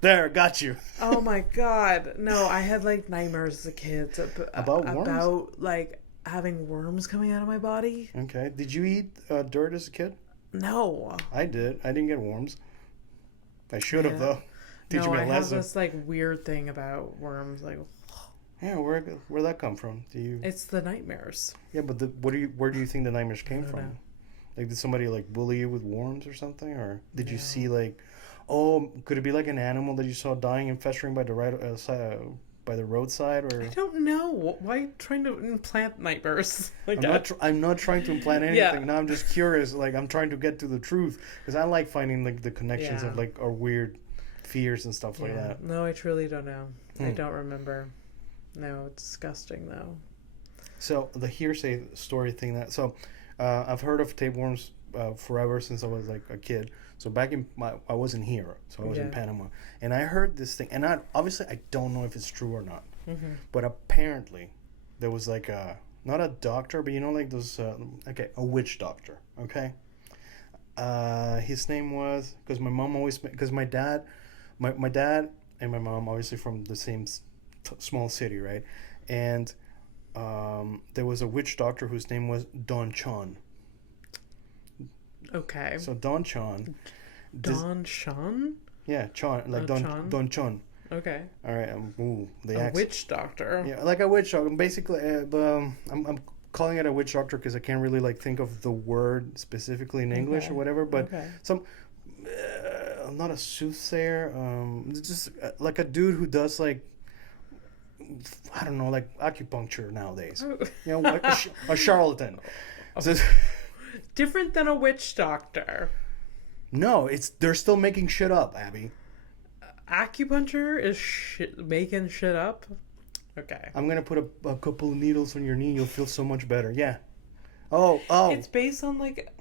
There, got you. Oh my God. No, I had like nightmares as a kid about worms? About like having worms coming out of my body. Okay. Did you eat dirt as a kid? No. I did. I didn't get worms. I should have though. Teach me a lesson. I have this like weird thing about worms. Like, yeah, where'd that come from? It's the nightmares. Yeah, but where do you think the nightmares came from? Know. Like, did somebody like bully you with worms or something, or did you see like, could it be like an animal that you saw dying and festering by the by the roadside, or? I don't know. Why are you trying to implant nightmares like that? I'm not trying to implant anything. Yeah. No, I'm just curious. Like, I'm trying to get to the truth because I like finding like the connections of like our weird fears and stuff like that. No, I truly don't know. I don't remember. No, it's disgusting though. So the hearsay story thing I've heard of tapeworms forever since I was like a kid. So back I wasn't here, so I was in Panama, and I heard this thing, and I don't know if it's true or not, but apparently there was like not a doctor, but like those a witch doctor, okay. His name was because my mom always because my dad and my mom obviously from the same small city, right, and there was a witch doctor whose name was Don Chon. Okay. So Don Chon. Don Chon? Yeah, Chon, like Don Chon. Okay. All right. A witch doctor. Yeah, like a witch doctor. Basically, I'm calling it a witch doctor because I can't really like think of the word specifically in English or whatever. But some, not a soothsayer. Just like a dude who does like, I don't know, like acupuncture nowadays. You know, a charlatan. So, different than a witch doctor. No, they're still making shit up, Abby. Acupuncture is making shit up? Okay. I'm going to put a couple of needles on your knee. You'll feel so much better. Yeah. Oh. It's based on, like,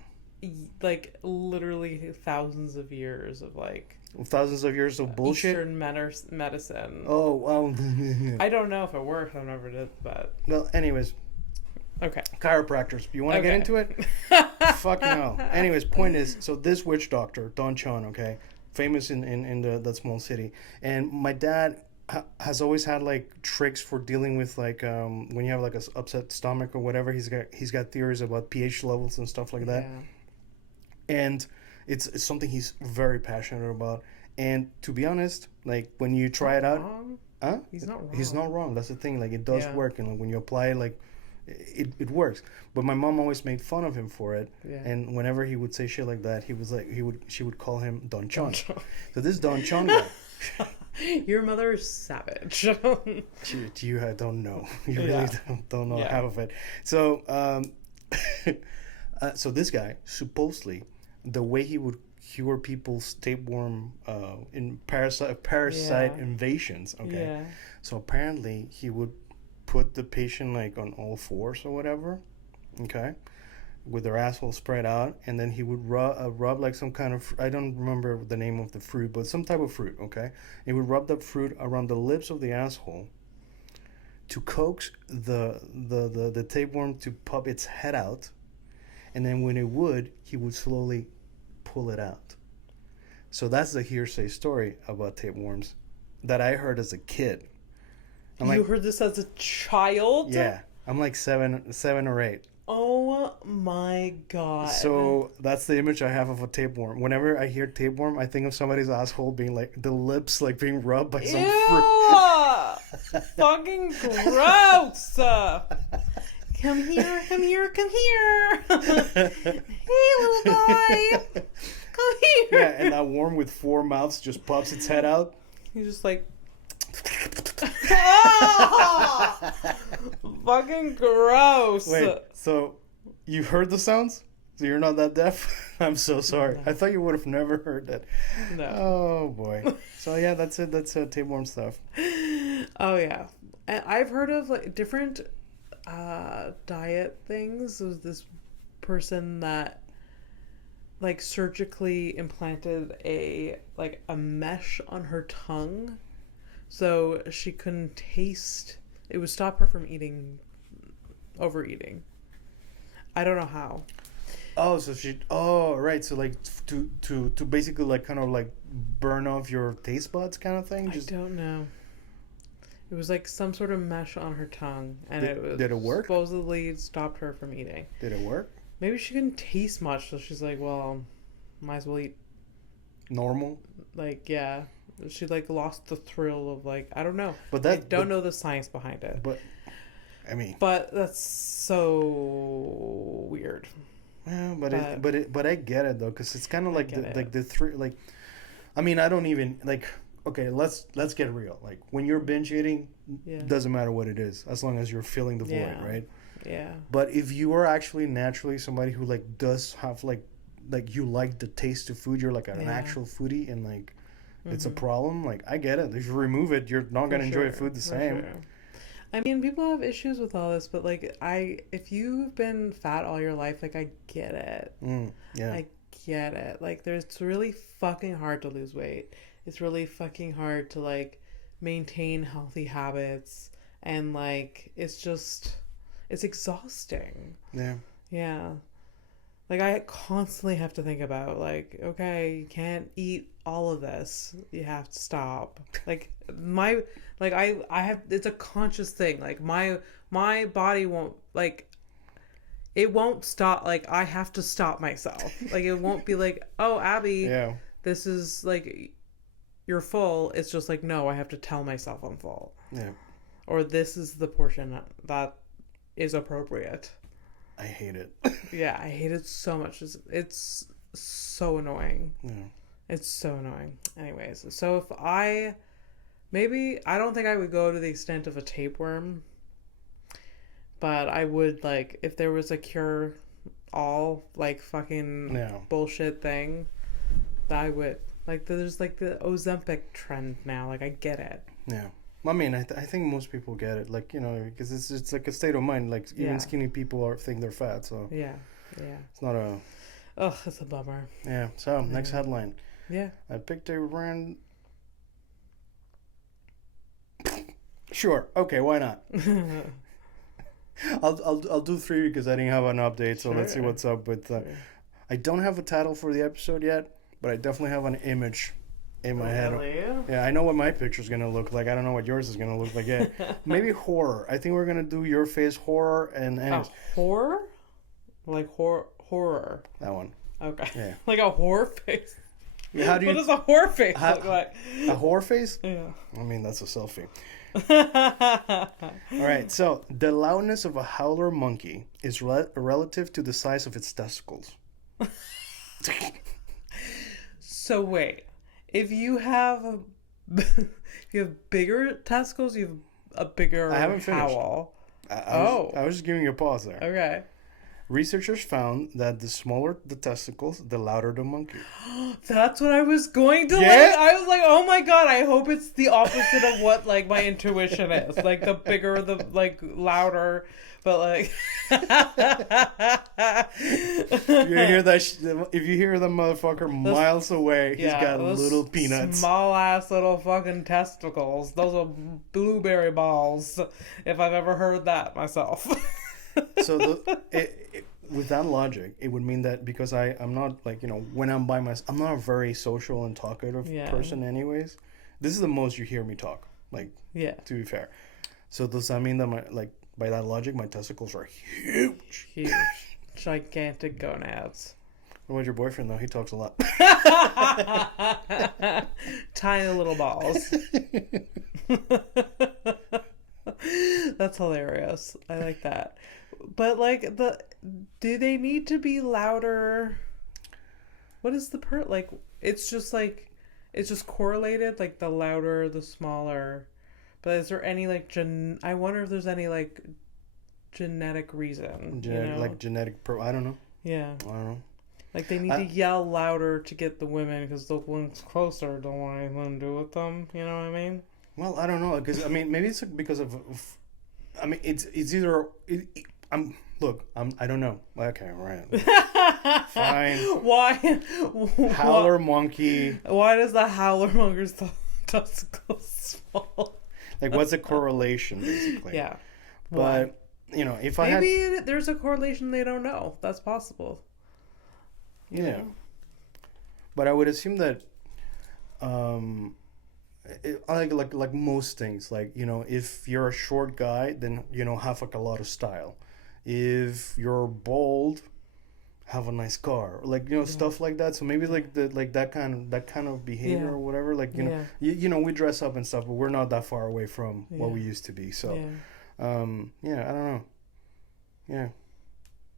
like literally thousands of years of like thousands of years of bullshit. Eastern medicine. Oh well. I don't know if it works. I never did, but well, anyways. Okay. Chiropractors. You want to get into it? Fucking hell. Anyways, point is, so this witch doctor, Don Chon, okay, famous in that small city, and my dad has always had like tricks for dealing with like when you have like a upset stomach or whatever. He's got theories about pH levels and stuff like that, and it's something he's very passionate about. And to be honest, like when you try it out, huh? He's not wrong. He's not wrong. That's the thing. Like it does work, and like, when you apply it, like. It works, but my mom always made fun of him for it, and whenever he would say shit like that, she would call him Don Chon. So this Don Chon guy, your mother is savage. you don't know, you really don't know half of it. So so this guy supposedly the way he would cure people's tapeworm in parasite invasions. Okay, so apparently he would put the patient like on all fours or whatever, okay, with their asshole spread out, and then he would rub like some kind of, I don't remember the name of the fruit, but some type of fruit, okay. He would rub that fruit around the lips of the asshole to coax the tapeworm to pop its head out, and then when it would, he would slowly pull it out. So that's the hearsay story about tapeworms that I heard as a kid. You heard this as a child? Yeah. I'm like seven or 8. Oh my god. So that's the image I have of a tapeworm. Whenever I hear tapeworm, I think of somebody's asshole being like, the lips like being rubbed by some fruit. Fucking gross. Come here. Hey, little boy. Come here. Yeah, and that worm with 4 mouths just pops its head out. He's just like... Fucking gross. Wait, so you heard the sounds? So you're not that deaf? I'm so sorry. No. I thought you would have never heard that. No. Oh boy. So yeah, that's it. That's tapeworm stuff. Oh yeah, and I've heard of like different diet things. There was this person that like surgically implanted a mesh on her tongue. So she couldn't taste. It would stop her from overeating. I don't know how. Oh, so right. So like to basically like kind of like burn off your taste buds kind of thing. I don't know. It was like some sort of mesh on her tongue, and did it work? Supposedly stopped her from eating. Did it work? Maybe she couldn't taste much, so she's like, well, might as well eat normal. Like yeah. She like lost the thrill of like I don't know. But I don't know the science behind it. But I mean, but that's so weird. Yeah, but I get it though, because it's kind of like the three like. I mean, I don't even like. Okay, let's get real. Like when you're binge eating, doesn't matter what it is, as long as you're filling the void, right? Yeah. But if you are actually naturally somebody who like does have like you like the taste of food, you're like an actual foodie, and like. It's a problem. Like I get it. If you remove it, you're not gonna enjoy food the same. Sure. I mean, people have issues with all this, but like if you've been fat all your life, like I get it. I get it. Like it's really fucking hard to lose weight. It's really fucking hard to like maintain healthy habits, and like it's exhausting. Yeah. Like I constantly have to think about like, okay, you can't eat all of this. You have to stop. Like I have, it's a conscious thing. Like my body won't it won't stop. Like I have to stop myself. Like it won't be like, oh, Abby, this is like, you're full. It's just like, no, I have to tell myself I'm full. Yeah. Or this is the portion that is appropriate. I hate it. Yeah, I hate it so much. It's so annoying. Yeah. It's so annoying. Anyways, so I don't think I would go to the extent of a tapeworm, but I would, like, if there was a cure all, like, fucking bullshit thing, that I would. Like, there's, like, the Ozempic trend now. Like, I get it. Yeah. I mean, I think most people get it, like, you know, because it's like a state of mind. Like, even skinny people think they're fat, so yeah, it's not a. Ugh, it's a bummer. Yeah. So next headline. Yeah. I picked a random. Sure. Okay. Why not? I'll do 3 because I didn't have an update. So let's see what's up with. I don't have a title for the episode yet, but I definitely have an image in my head. Yeah, I know what my picture's gonna look like. I don't know what yours is gonna look like yet. Maybe horror. I think we're gonna do your face horror and horror, like horror. That one. Okay. Yeah. Like a horror face. Yeah, how do you? What does a horror face look like? A horror face? Yeah. I mean, that's a selfie. All right. So the loudness of a howler monkey is relative to the size of its testicles. So wait, if you have bigger testicles, you have a bigger I haven't finished. howl. I was just giving you a pause there. Okay. Researchers found that the smaller the testicles, the louder the monkey. That's what I was going to I was like, oh my god, I hope it's the opposite of what like my intuition is. Like the bigger, the like louder, but like You hear that if you hear the motherfucker miles away, he's got little peanuts. Small ass little fucking testicles. Those are blueberry balls. If I've ever heard that myself. So with that logic, it would mean that because I'm not like, when I'm by myself, I'm not a very social and talkative person anyways. This is the most you hear me talk, like, to be fair. So does that mean that by that logic, my testicles are huge? Huge. Gigantic gonads. What about your boyfriend, though? He talks a lot. Tiny little balls. That's hilarious. I like that. But like do they need to be louder? What is the like? It's just correlated. Like the louder, the smaller. But is there any like I wonder if there's any like genetic reason. Genetic. I don't know. Yeah. I don't know. Like they need to yell louder to get the women because the ones closer don't want anything to do with them. You know what I mean? Well, I don't know because maybe it's because of it's either. I don't know. Okay, right. Fine. Why? Howler monkey. Why does the howler monker's testicles small? Like, what's the correlation, basically? Yeah. But, if I maybe there's a correlation they don't know. That's possible. Yeah. But I would assume that, like most things, like, if you're a short guy, then, have like a lot of style. If you're bald, have a nice car, like stuff like that. So maybe like that kind of behavior or whatever. Like we dress up and stuff, but we're not that far away from what we used to be. So, I don't know. Yeah.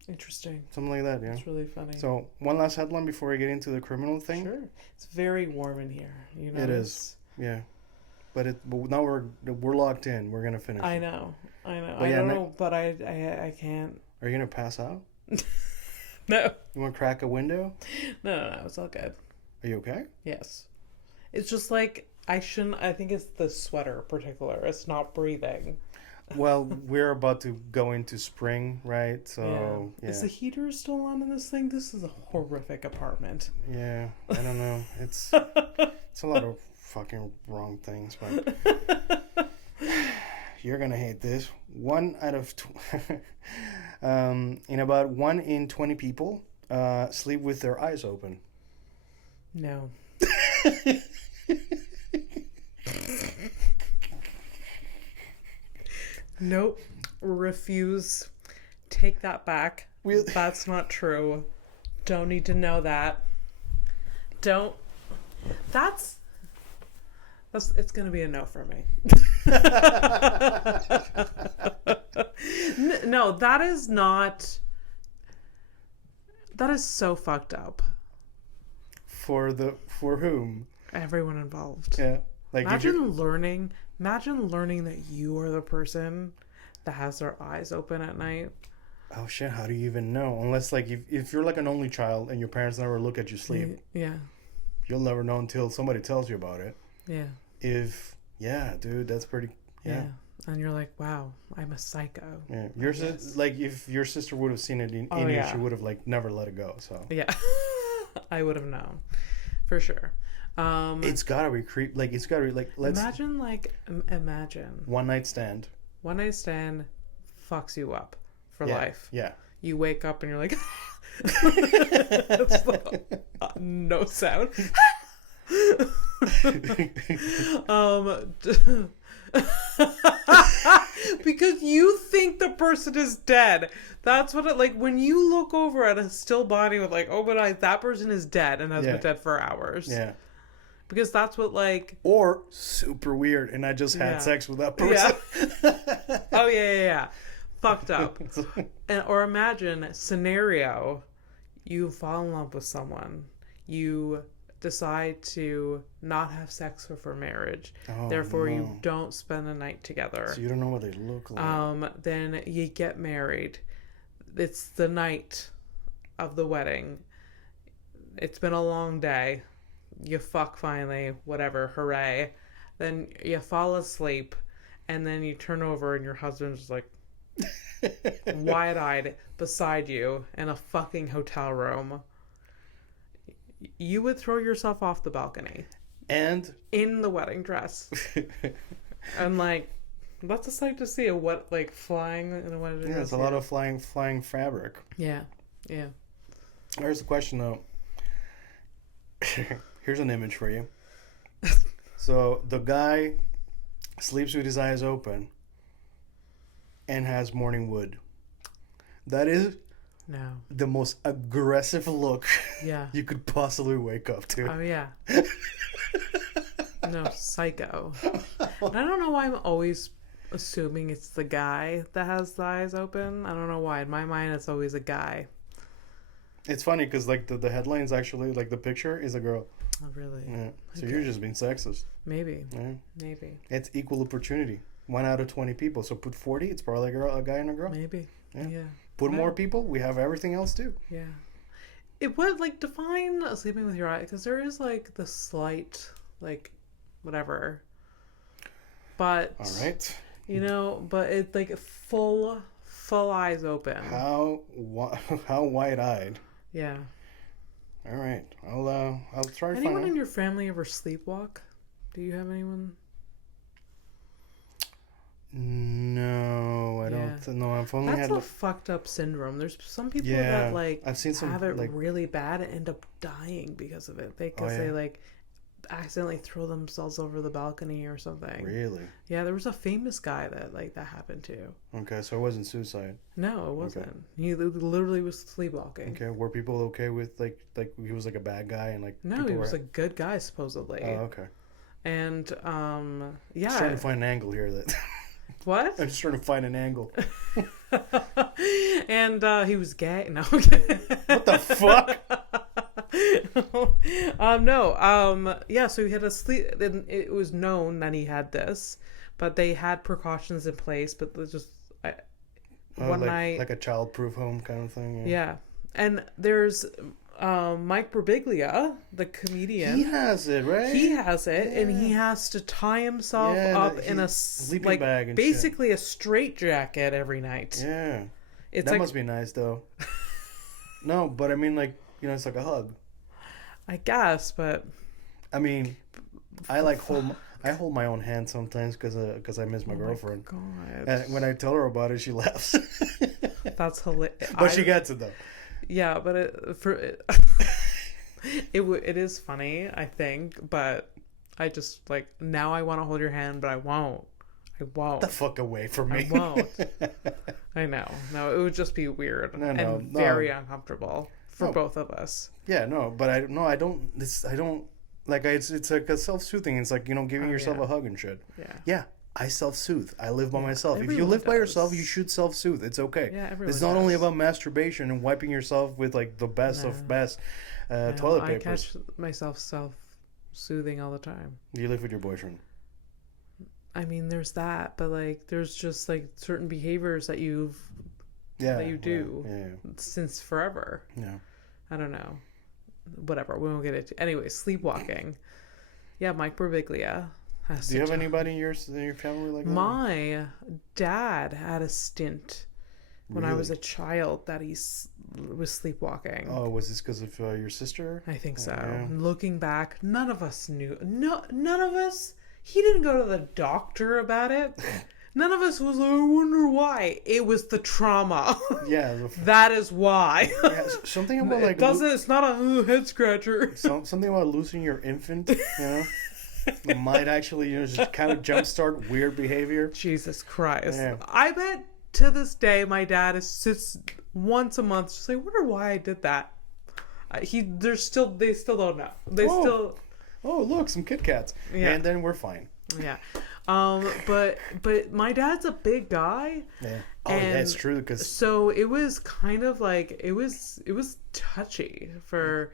Interesting. Something like that. Yeah. It's really funny. So one last headline before we get into the criminal thing. Sure. It's very warm in here. It is. Yeah. But now we're locked in. We're gonna finish. I know. I don't know, but I can't. Are you gonna pass out? No. You want to crack a window? No. It's all good. Are you okay? Yes. It's just like I think it's the sweater in particular. It's not breathing. Well, we're about to go into spring, right? So yeah. Is the heater still on in this thing? This is a horrific apartment. Yeah, I don't know. It's a lot of fucking wrong things, but you're gonna hate this. 1 out of in about 1 in 20 people sleep with their eyes open. No. Nope. Refuse. Take that back. That's not true. Don't need to know that. Don't. It's gonna be a no for me. No, that is not. That is so fucked up. For whom? Everyone involved. Yeah. Like imagine learning that you are the person that has their eyes open at night. Oh shit, how do you even know? Unless like if you're like an only child and your parents never look at you sleep. Yeah. You'll never know until somebody tells you about it. Yeah. Dude, that's pretty. Yeah. And you're like, wow, I'm a psycho. Yeah, like if your sister would have seen it in you, she would have like never let it go. So yeah, I would have known for sure. It's gotta be like it's gotta be like imagine one night stand. One night stand fucks you up for life. Yeah. You wake up and you're like, it's like, no sound. Because you think the person is dead. That's what it like when you look over at a still body with like open eyes, that person is dead and has been dead for hours. Yeah. Because that's what like or super weird and I just had sex with that person. Yeah. Oh yeah. Fucked up. Or imagine scenario, you fall in love with someone, you decide to not have sex for marriage, therefore you don't spend the night together, so you don't know what they look like. Then you get married, it's the night of the wedding, it's been a long day, you fuck finally, whatever, hooray, then you fall asleep and then you turn over and your husband's just like wide-eyed beside you in a fucking hotel room. You would throw yourself off the balcony and in the wedding dress. And like that's a sight to see. A what like flying in a wedding dress. Yeah, it's a lot of flying fabric. Yeah. Here's the question though. Here's an image for you. So the guy sleeps with his eyes open and has morning wood. That is the most aggressive look you could possibly wake up to. Oh yeah. No, psycho. And I don't know why I'm always assuming it's the guy that has the eyes open. I don't know why. In my mind, it's always a guy. It's funny because like the headline's actually like the picture is a girl. Oh really? Yeah. So you're just being sexist. Maybe. Yeah. Maybe. It's equal opportunity. 1 out of 20 people. So put 40. It's probably a guy and a girl. Maybe. Yeah. Put more people. We have everything else too. Yeah. It would like define sleeping with your eyes because there is like the slight like whatever. But all right. You know, but it's like full eyes open. How wide-eyed. Yeah. All right. I'll try to find anyone in your family ever sleepwalk? Do you have anyone? No, I don't. No, I've only That's had a fucked up syndrome. There's some people that like I've seen some have it like really bad and end up dying because of it. Because they like accidentally throw themselves over the balcony or something. Really? Yeah, there was a famous guy that like that happened to. Okay, so it wasn't suicide. No, it wasn't. Okay. He literally was sleepwalking. Okay, were people okay with like he was like a bad guy and like no, he was a good guy supposedly. Oh, okay. And just trying to find an angle here that. What? I'm just trying to find an angle. And he was gay. No. What the fuck? No. Yeah. So he had a sleep. It was known that he had this, but they had precautions in place. But just one night, like a child-proof home kind of thing. Yeah. And there's Mike Birbiglia, the comedian. He has it, right? He has it, and he has to tie himself up in a sleeping bag and basically shit. A straitjacket every night. Yeah. That must be nice, though. No, but I mean, like, it's like a hug. I guess, but I mean, I hold my own hand sometimes because I miss my girlfriend. God. And when I tell her about it, she laughs. That's hilarious. But she gets it though. Yeah, but it is funny, I think, but I just like now I want to hold your hand, but I won't. Get the fuck away from me. I won't. I know. No, it would just be weird and very uncomfortable for both of us. Yeah, no, but I don't like it's like a self-soothing. It's like, giving yourself a hug and shit. Yeah. Yeah. I self-soothe. I live by myself. Everyone if you live by yourself, you should self-soothe. It's okay. Yeah, everyone It's not only about masturbation and wiping yourself with like the best of best toilet papers. I catch myself self-soothing all the time. You live with your boyfriend. I mean, there's that, but like, there's just like certain behaviors that you do since forever. Yeah. I don't know. Whatever. We won't get into. Anyway, sleepwalking. Yeah, Mike Birbiglia Do you have anybody in your family like that? My dad had a stint when I Really? was a child that was sleepwalking. Oh, was this because of your sister? I think so. Yeah. Looking back, none of us knew. No, none of us. He didn't go to the doctor about it. None of us was like, I wonder why. It was the trauma. Yeah. That is why. Yeah, something about like... It's not a head scratcher. Something about losing your infant, It might actually, just kind of jumpstart weird behavior. Jesus Christ. Yeah. I bet to this day my dad sits once a month just like, I wonder why I did that. They still don't know. Oh, look, some Kit Kats. Yeah. And then we're fine. Yeah. But my dad's a big guy. Yeah. Oh, yeah, it's true. So it was kind of like, it was touchy for...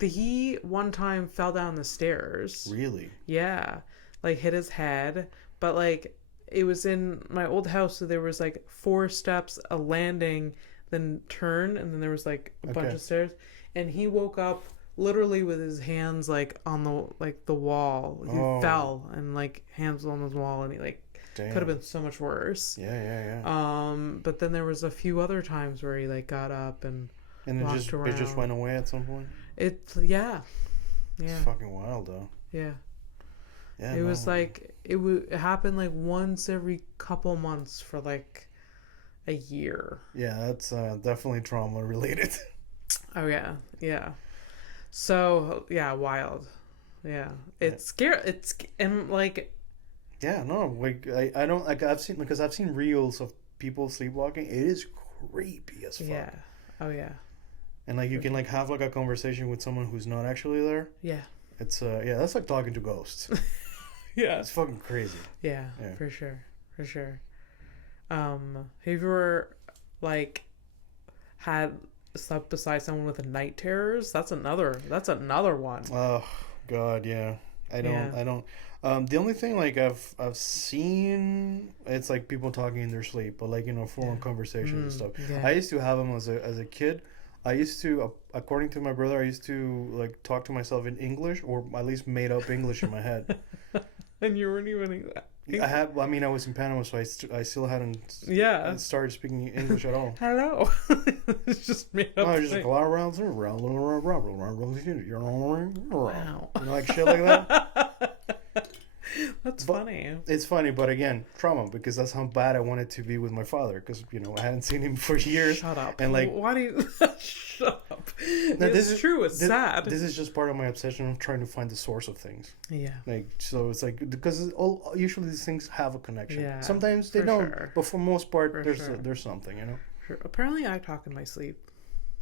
He one time fell down the stairs. Really? Yeah. Like hit his head. But like it was in my old house, so there was like 4 steps, a landing, then turn, and then there was like a bunch of stairs. And he woke up literally with his hands like on the wall. He fell and like hands on the wall, and he like could have been so much worse. Yeah. But then there was a few other times where he like got up and walked around. It just went away at some point. It's fucking wild though. Yeah. Yeah. It was like it happen like once every couple months for like a year. Yeah, that's definitely trauma related. Oh yeah. So yeah, wild. Yeah, it's scary. It's and like. Yeah, no, like I don't like I've seen reels of people sleepwalking. It is creepy as fuck. Yeah. Oh yeah. And like you can like have like a conversation with someone who's not actually there. Yeah. It's that's like talking to ghosts. Yeah. It's fucking crazy. Yeah, for sure. Have you ever like had slept beside someone with night terrors? That's another one. Oh God, yeah. I don't. The only thing like I've seen, it's like people talking in their sleep, but like full-on conversations and stuff. Yeah. I used to have them as a kid. I used to, according to my brother, I used to like talk to myself in English, or at least made up English in my head. And you weren't even. I was in Panama, so I still hadn't. Started speaking English at all. Hello. It's just made up. I just like wow. Like shit like that. That's funny. It's funny, but again, trauma, because that's how bad I wanted to be with my father, because I hadn't seen him for years. Shut up. And like, why do you shut up? No, it's true. It's sad. This is just part of my obsession of trying to find the source of things. Yeah. Like, so it's like, because usually these things have a connection. Yeah. Sometimes they don't, but for most part, there's something, Sure. Apparently, I talk in my sleep.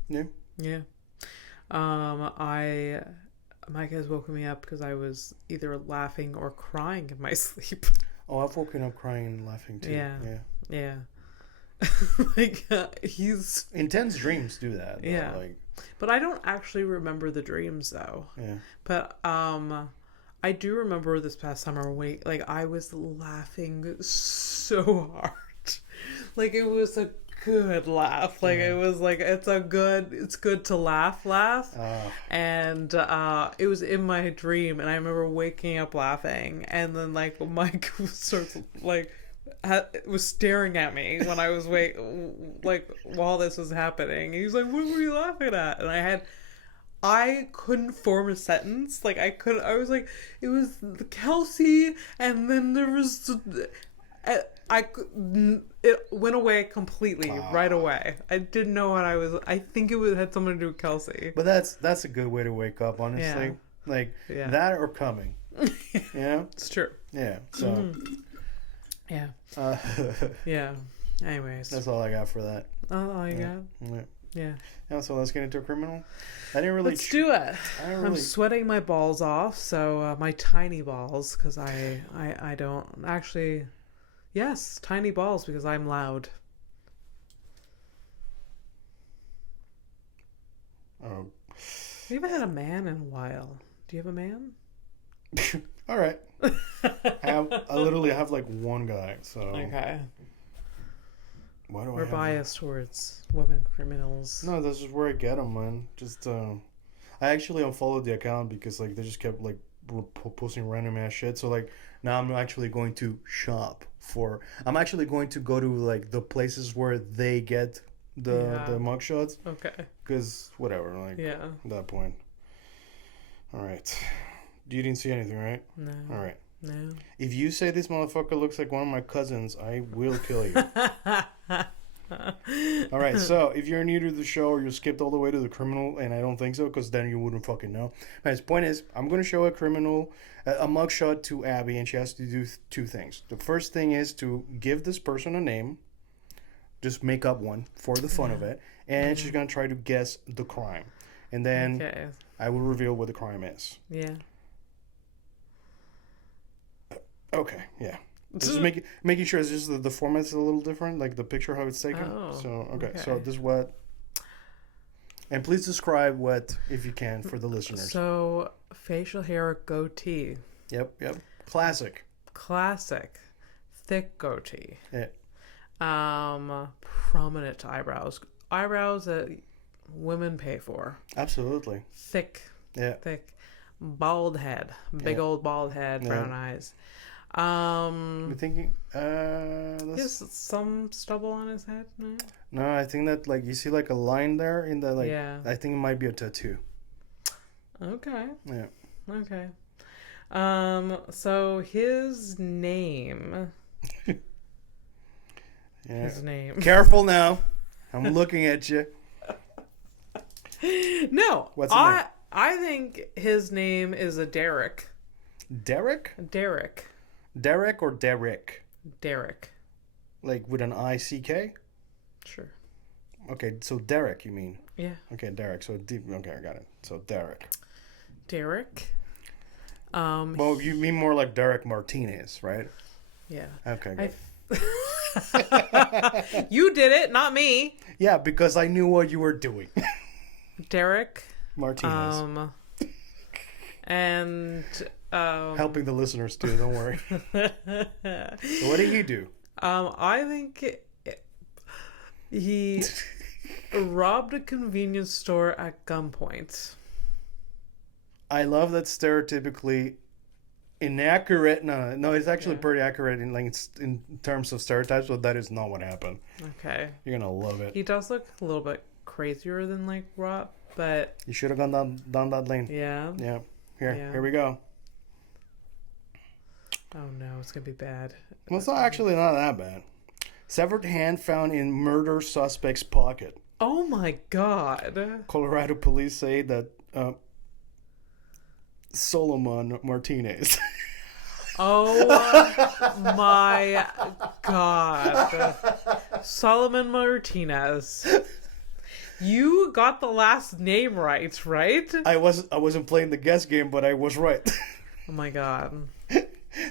Yeah. Yeah. Mike has woken me up because I was either laughing or crying in my sleep. Oh, I've woken up crying and laughing too. Yeah. Like he's intense dreams do that. Though. Yeah. Like, but I don't actually remember the dreams though. Yeah. But I do remember this past summer like I was laughing so hard. Like it was a good laugh. Like it was like it's good to laugh. And it was in my dream, and I remember waking up laughing, and then like Mike was staring at me when I was while this was happening. He was like, "What were you laughing at?" And I couldn't form a sentence. Like I was like, it was Kelsey, and then there was. It went away completely right away. I didn't know what I was. I think had something to do with Kelsey. But that's a good way to wake up, honestly. Yeah. Like that or coming. It's true. Yeah. So. Yeah. Yeah. Anyways, that's all I got for that. All you got. Yeah. So let's get into a criminal. I didn't really. Let's do it. I'm sweating my balls off. So my tiny balls, because I don't actually. Yes, tiny balls, because I'm loud. We haven't had a man in a while. Do you have a man? All right. I literally have like one guy. So okay. Why do We're biased towards women criminals. No, this is where I get them, man. Just I actually unfollowed the account because like they just kept like posting random ass shit. So like now I'm actually going to shop for. I'm actually going to go to like the places where they get the mugshots. Okay. Because whatever, like at that point. All right. You didn't see anything, right? No. All right. No. If you say this motherfucker looks like one of my cousins, I will kill you. All right, so if you're new to the show or you skipped all the way to the criminal, and I don't think so, because then you wouldn't fucking know. His point is, I'm going to show a criminal a mugshot to Abby, and she has to do two things. The first thing is to give this person a name, just make up one for the fun of it, and she's going to try to guess the crime. And then I will reveal what the crime is. Yeah. Okay, yeah. Just making sure it's just the format's a little different, like the picture, how it's taken. Oh, so, okay. So this is what... And please describe what, if you can, for the listeners. So, facial hair, goatee. Yep. Classic. Thick goatee. Yeah. Prominent eyebrows. Eyebrows that women pay for. Absolutely. Thick. Yeah. Thick. Bald head. Big old bald head, brown eyes. I'm thinking, Yes, some stubble on his head. No, I think that like you see like a line there in the like. Yeah. I think it might be a tattoo. Okay. Yeah. Okay. So his name. His name. Careful now. I'm looking at you. No. What's his name? I think his name is a Derek. Derek? Derek or Derek? Derek. Like with an I-C-K? Sure. Okay, so Derek, you mean? Yeah. Okay, Derek. So okay, I got it. So Derek. Well, you mean more like Derek Martinez, right? Yeah. Okay, good. You did it, not me. Yeah, because I knew what you were doing. Derek Martinez. And helping the listeners too, don't worry. So what did he do? I think he robbed a convenience store at gunpoint. I love that stereotypically inaccurate. No, it's actually pretty accurate in terms of stereotypes, but that is not what happened. Okay. You're gonna love it. He does look a little bit crazier than like Rob, but you should have gone down that lane. Yeah. Yeah. Here we go. Oh no, it's gonna be bad. Well, it's actually not that bad. Severed hand found in murder suspect's pocket. Oh my god. Colorado police say that Solomon Martinez. Oh my god. Solomon Martinez. You got the last name right? I wasn't playing the guess game, but I was right. Oh my god.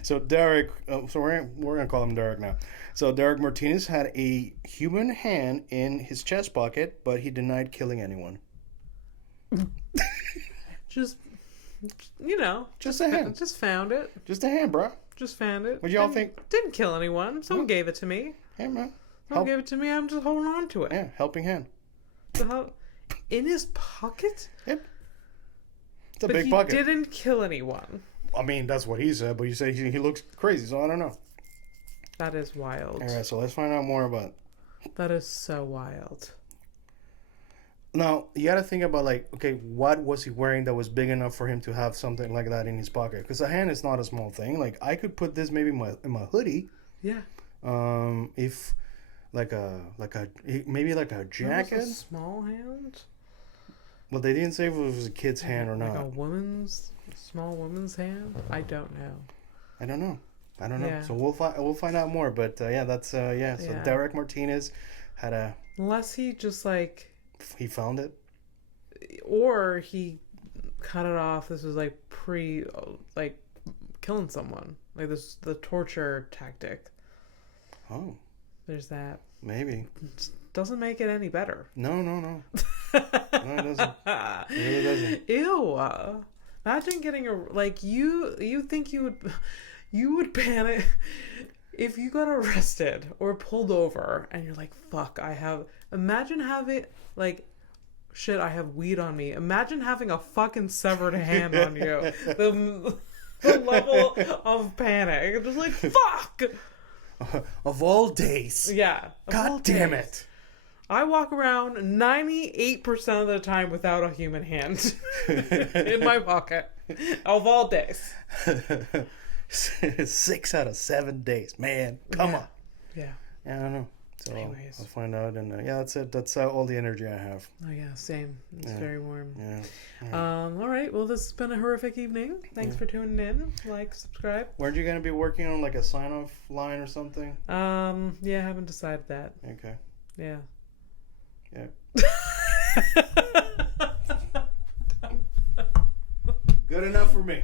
So Derek, so we're gonna call him Derek now. So Derek Martinez had a human hand in his chest pocket, but he denied killing anyone. Just a hand. Just found it. Just a hand, bro. Just found it. What y'all think? Didn't kill anyone. Someone gave it to me. Hey, man. Someone gave it to me. I'm just holding on to it. Yeah, helping hand. In his pocket? Yep. It's a big pocket. But he didn't kill anyone. I mean, that's what he said, but you say he looks crazy, so I don't know. That is wild. All right, so let's find out more about it. That is so wild. Now, you got to think about, like, okay, what was he wearing that was big enough for him to have something like that in his pocket? Because a hand is not a small thing. Like, I could put this maybe in my hoodie. Yeah. If, maybe like a jacket. A small hand? Well, they didn't say if it was a kid's hand or not. Like a small woman's hand? I don't know. I don't know. Yeah. So we'll find out more. But that's So Derek Martinez had a. Unless he just like. He found it. Or he cut it off. This was like killing someone. Like this is the torture tactic. Oh. There's that. Maybe. Doesn't make it any better. No. No, it doesn't. It really doesn't. Ew. Imagine getting you think you would panic if you got arrested or pulled over and you're like, fuck, imagine having like shit, I have weed on me. Imagine having a fucking severed hand on you. The level of panic. Just like, fuck! Of all days. Yeah. God damn it. I walk around 98% of the time without a human hand in my pocket. Of all days. 6 out of 7 days. Man, come on. Yeah. Yeah, I don't know. So Anyways. I'll find out, and yeah, that's it. That's all the energy I have. Oh yeah, same. It's very warm. Yeah. All right. Well, this has been a horrific evening. Thanks for tuning in. Like, subscribe. Weren't you gonna be working on like a sign-off line or something? Yeah, I haven't decided that. Okay. Yeah. Good enough for me.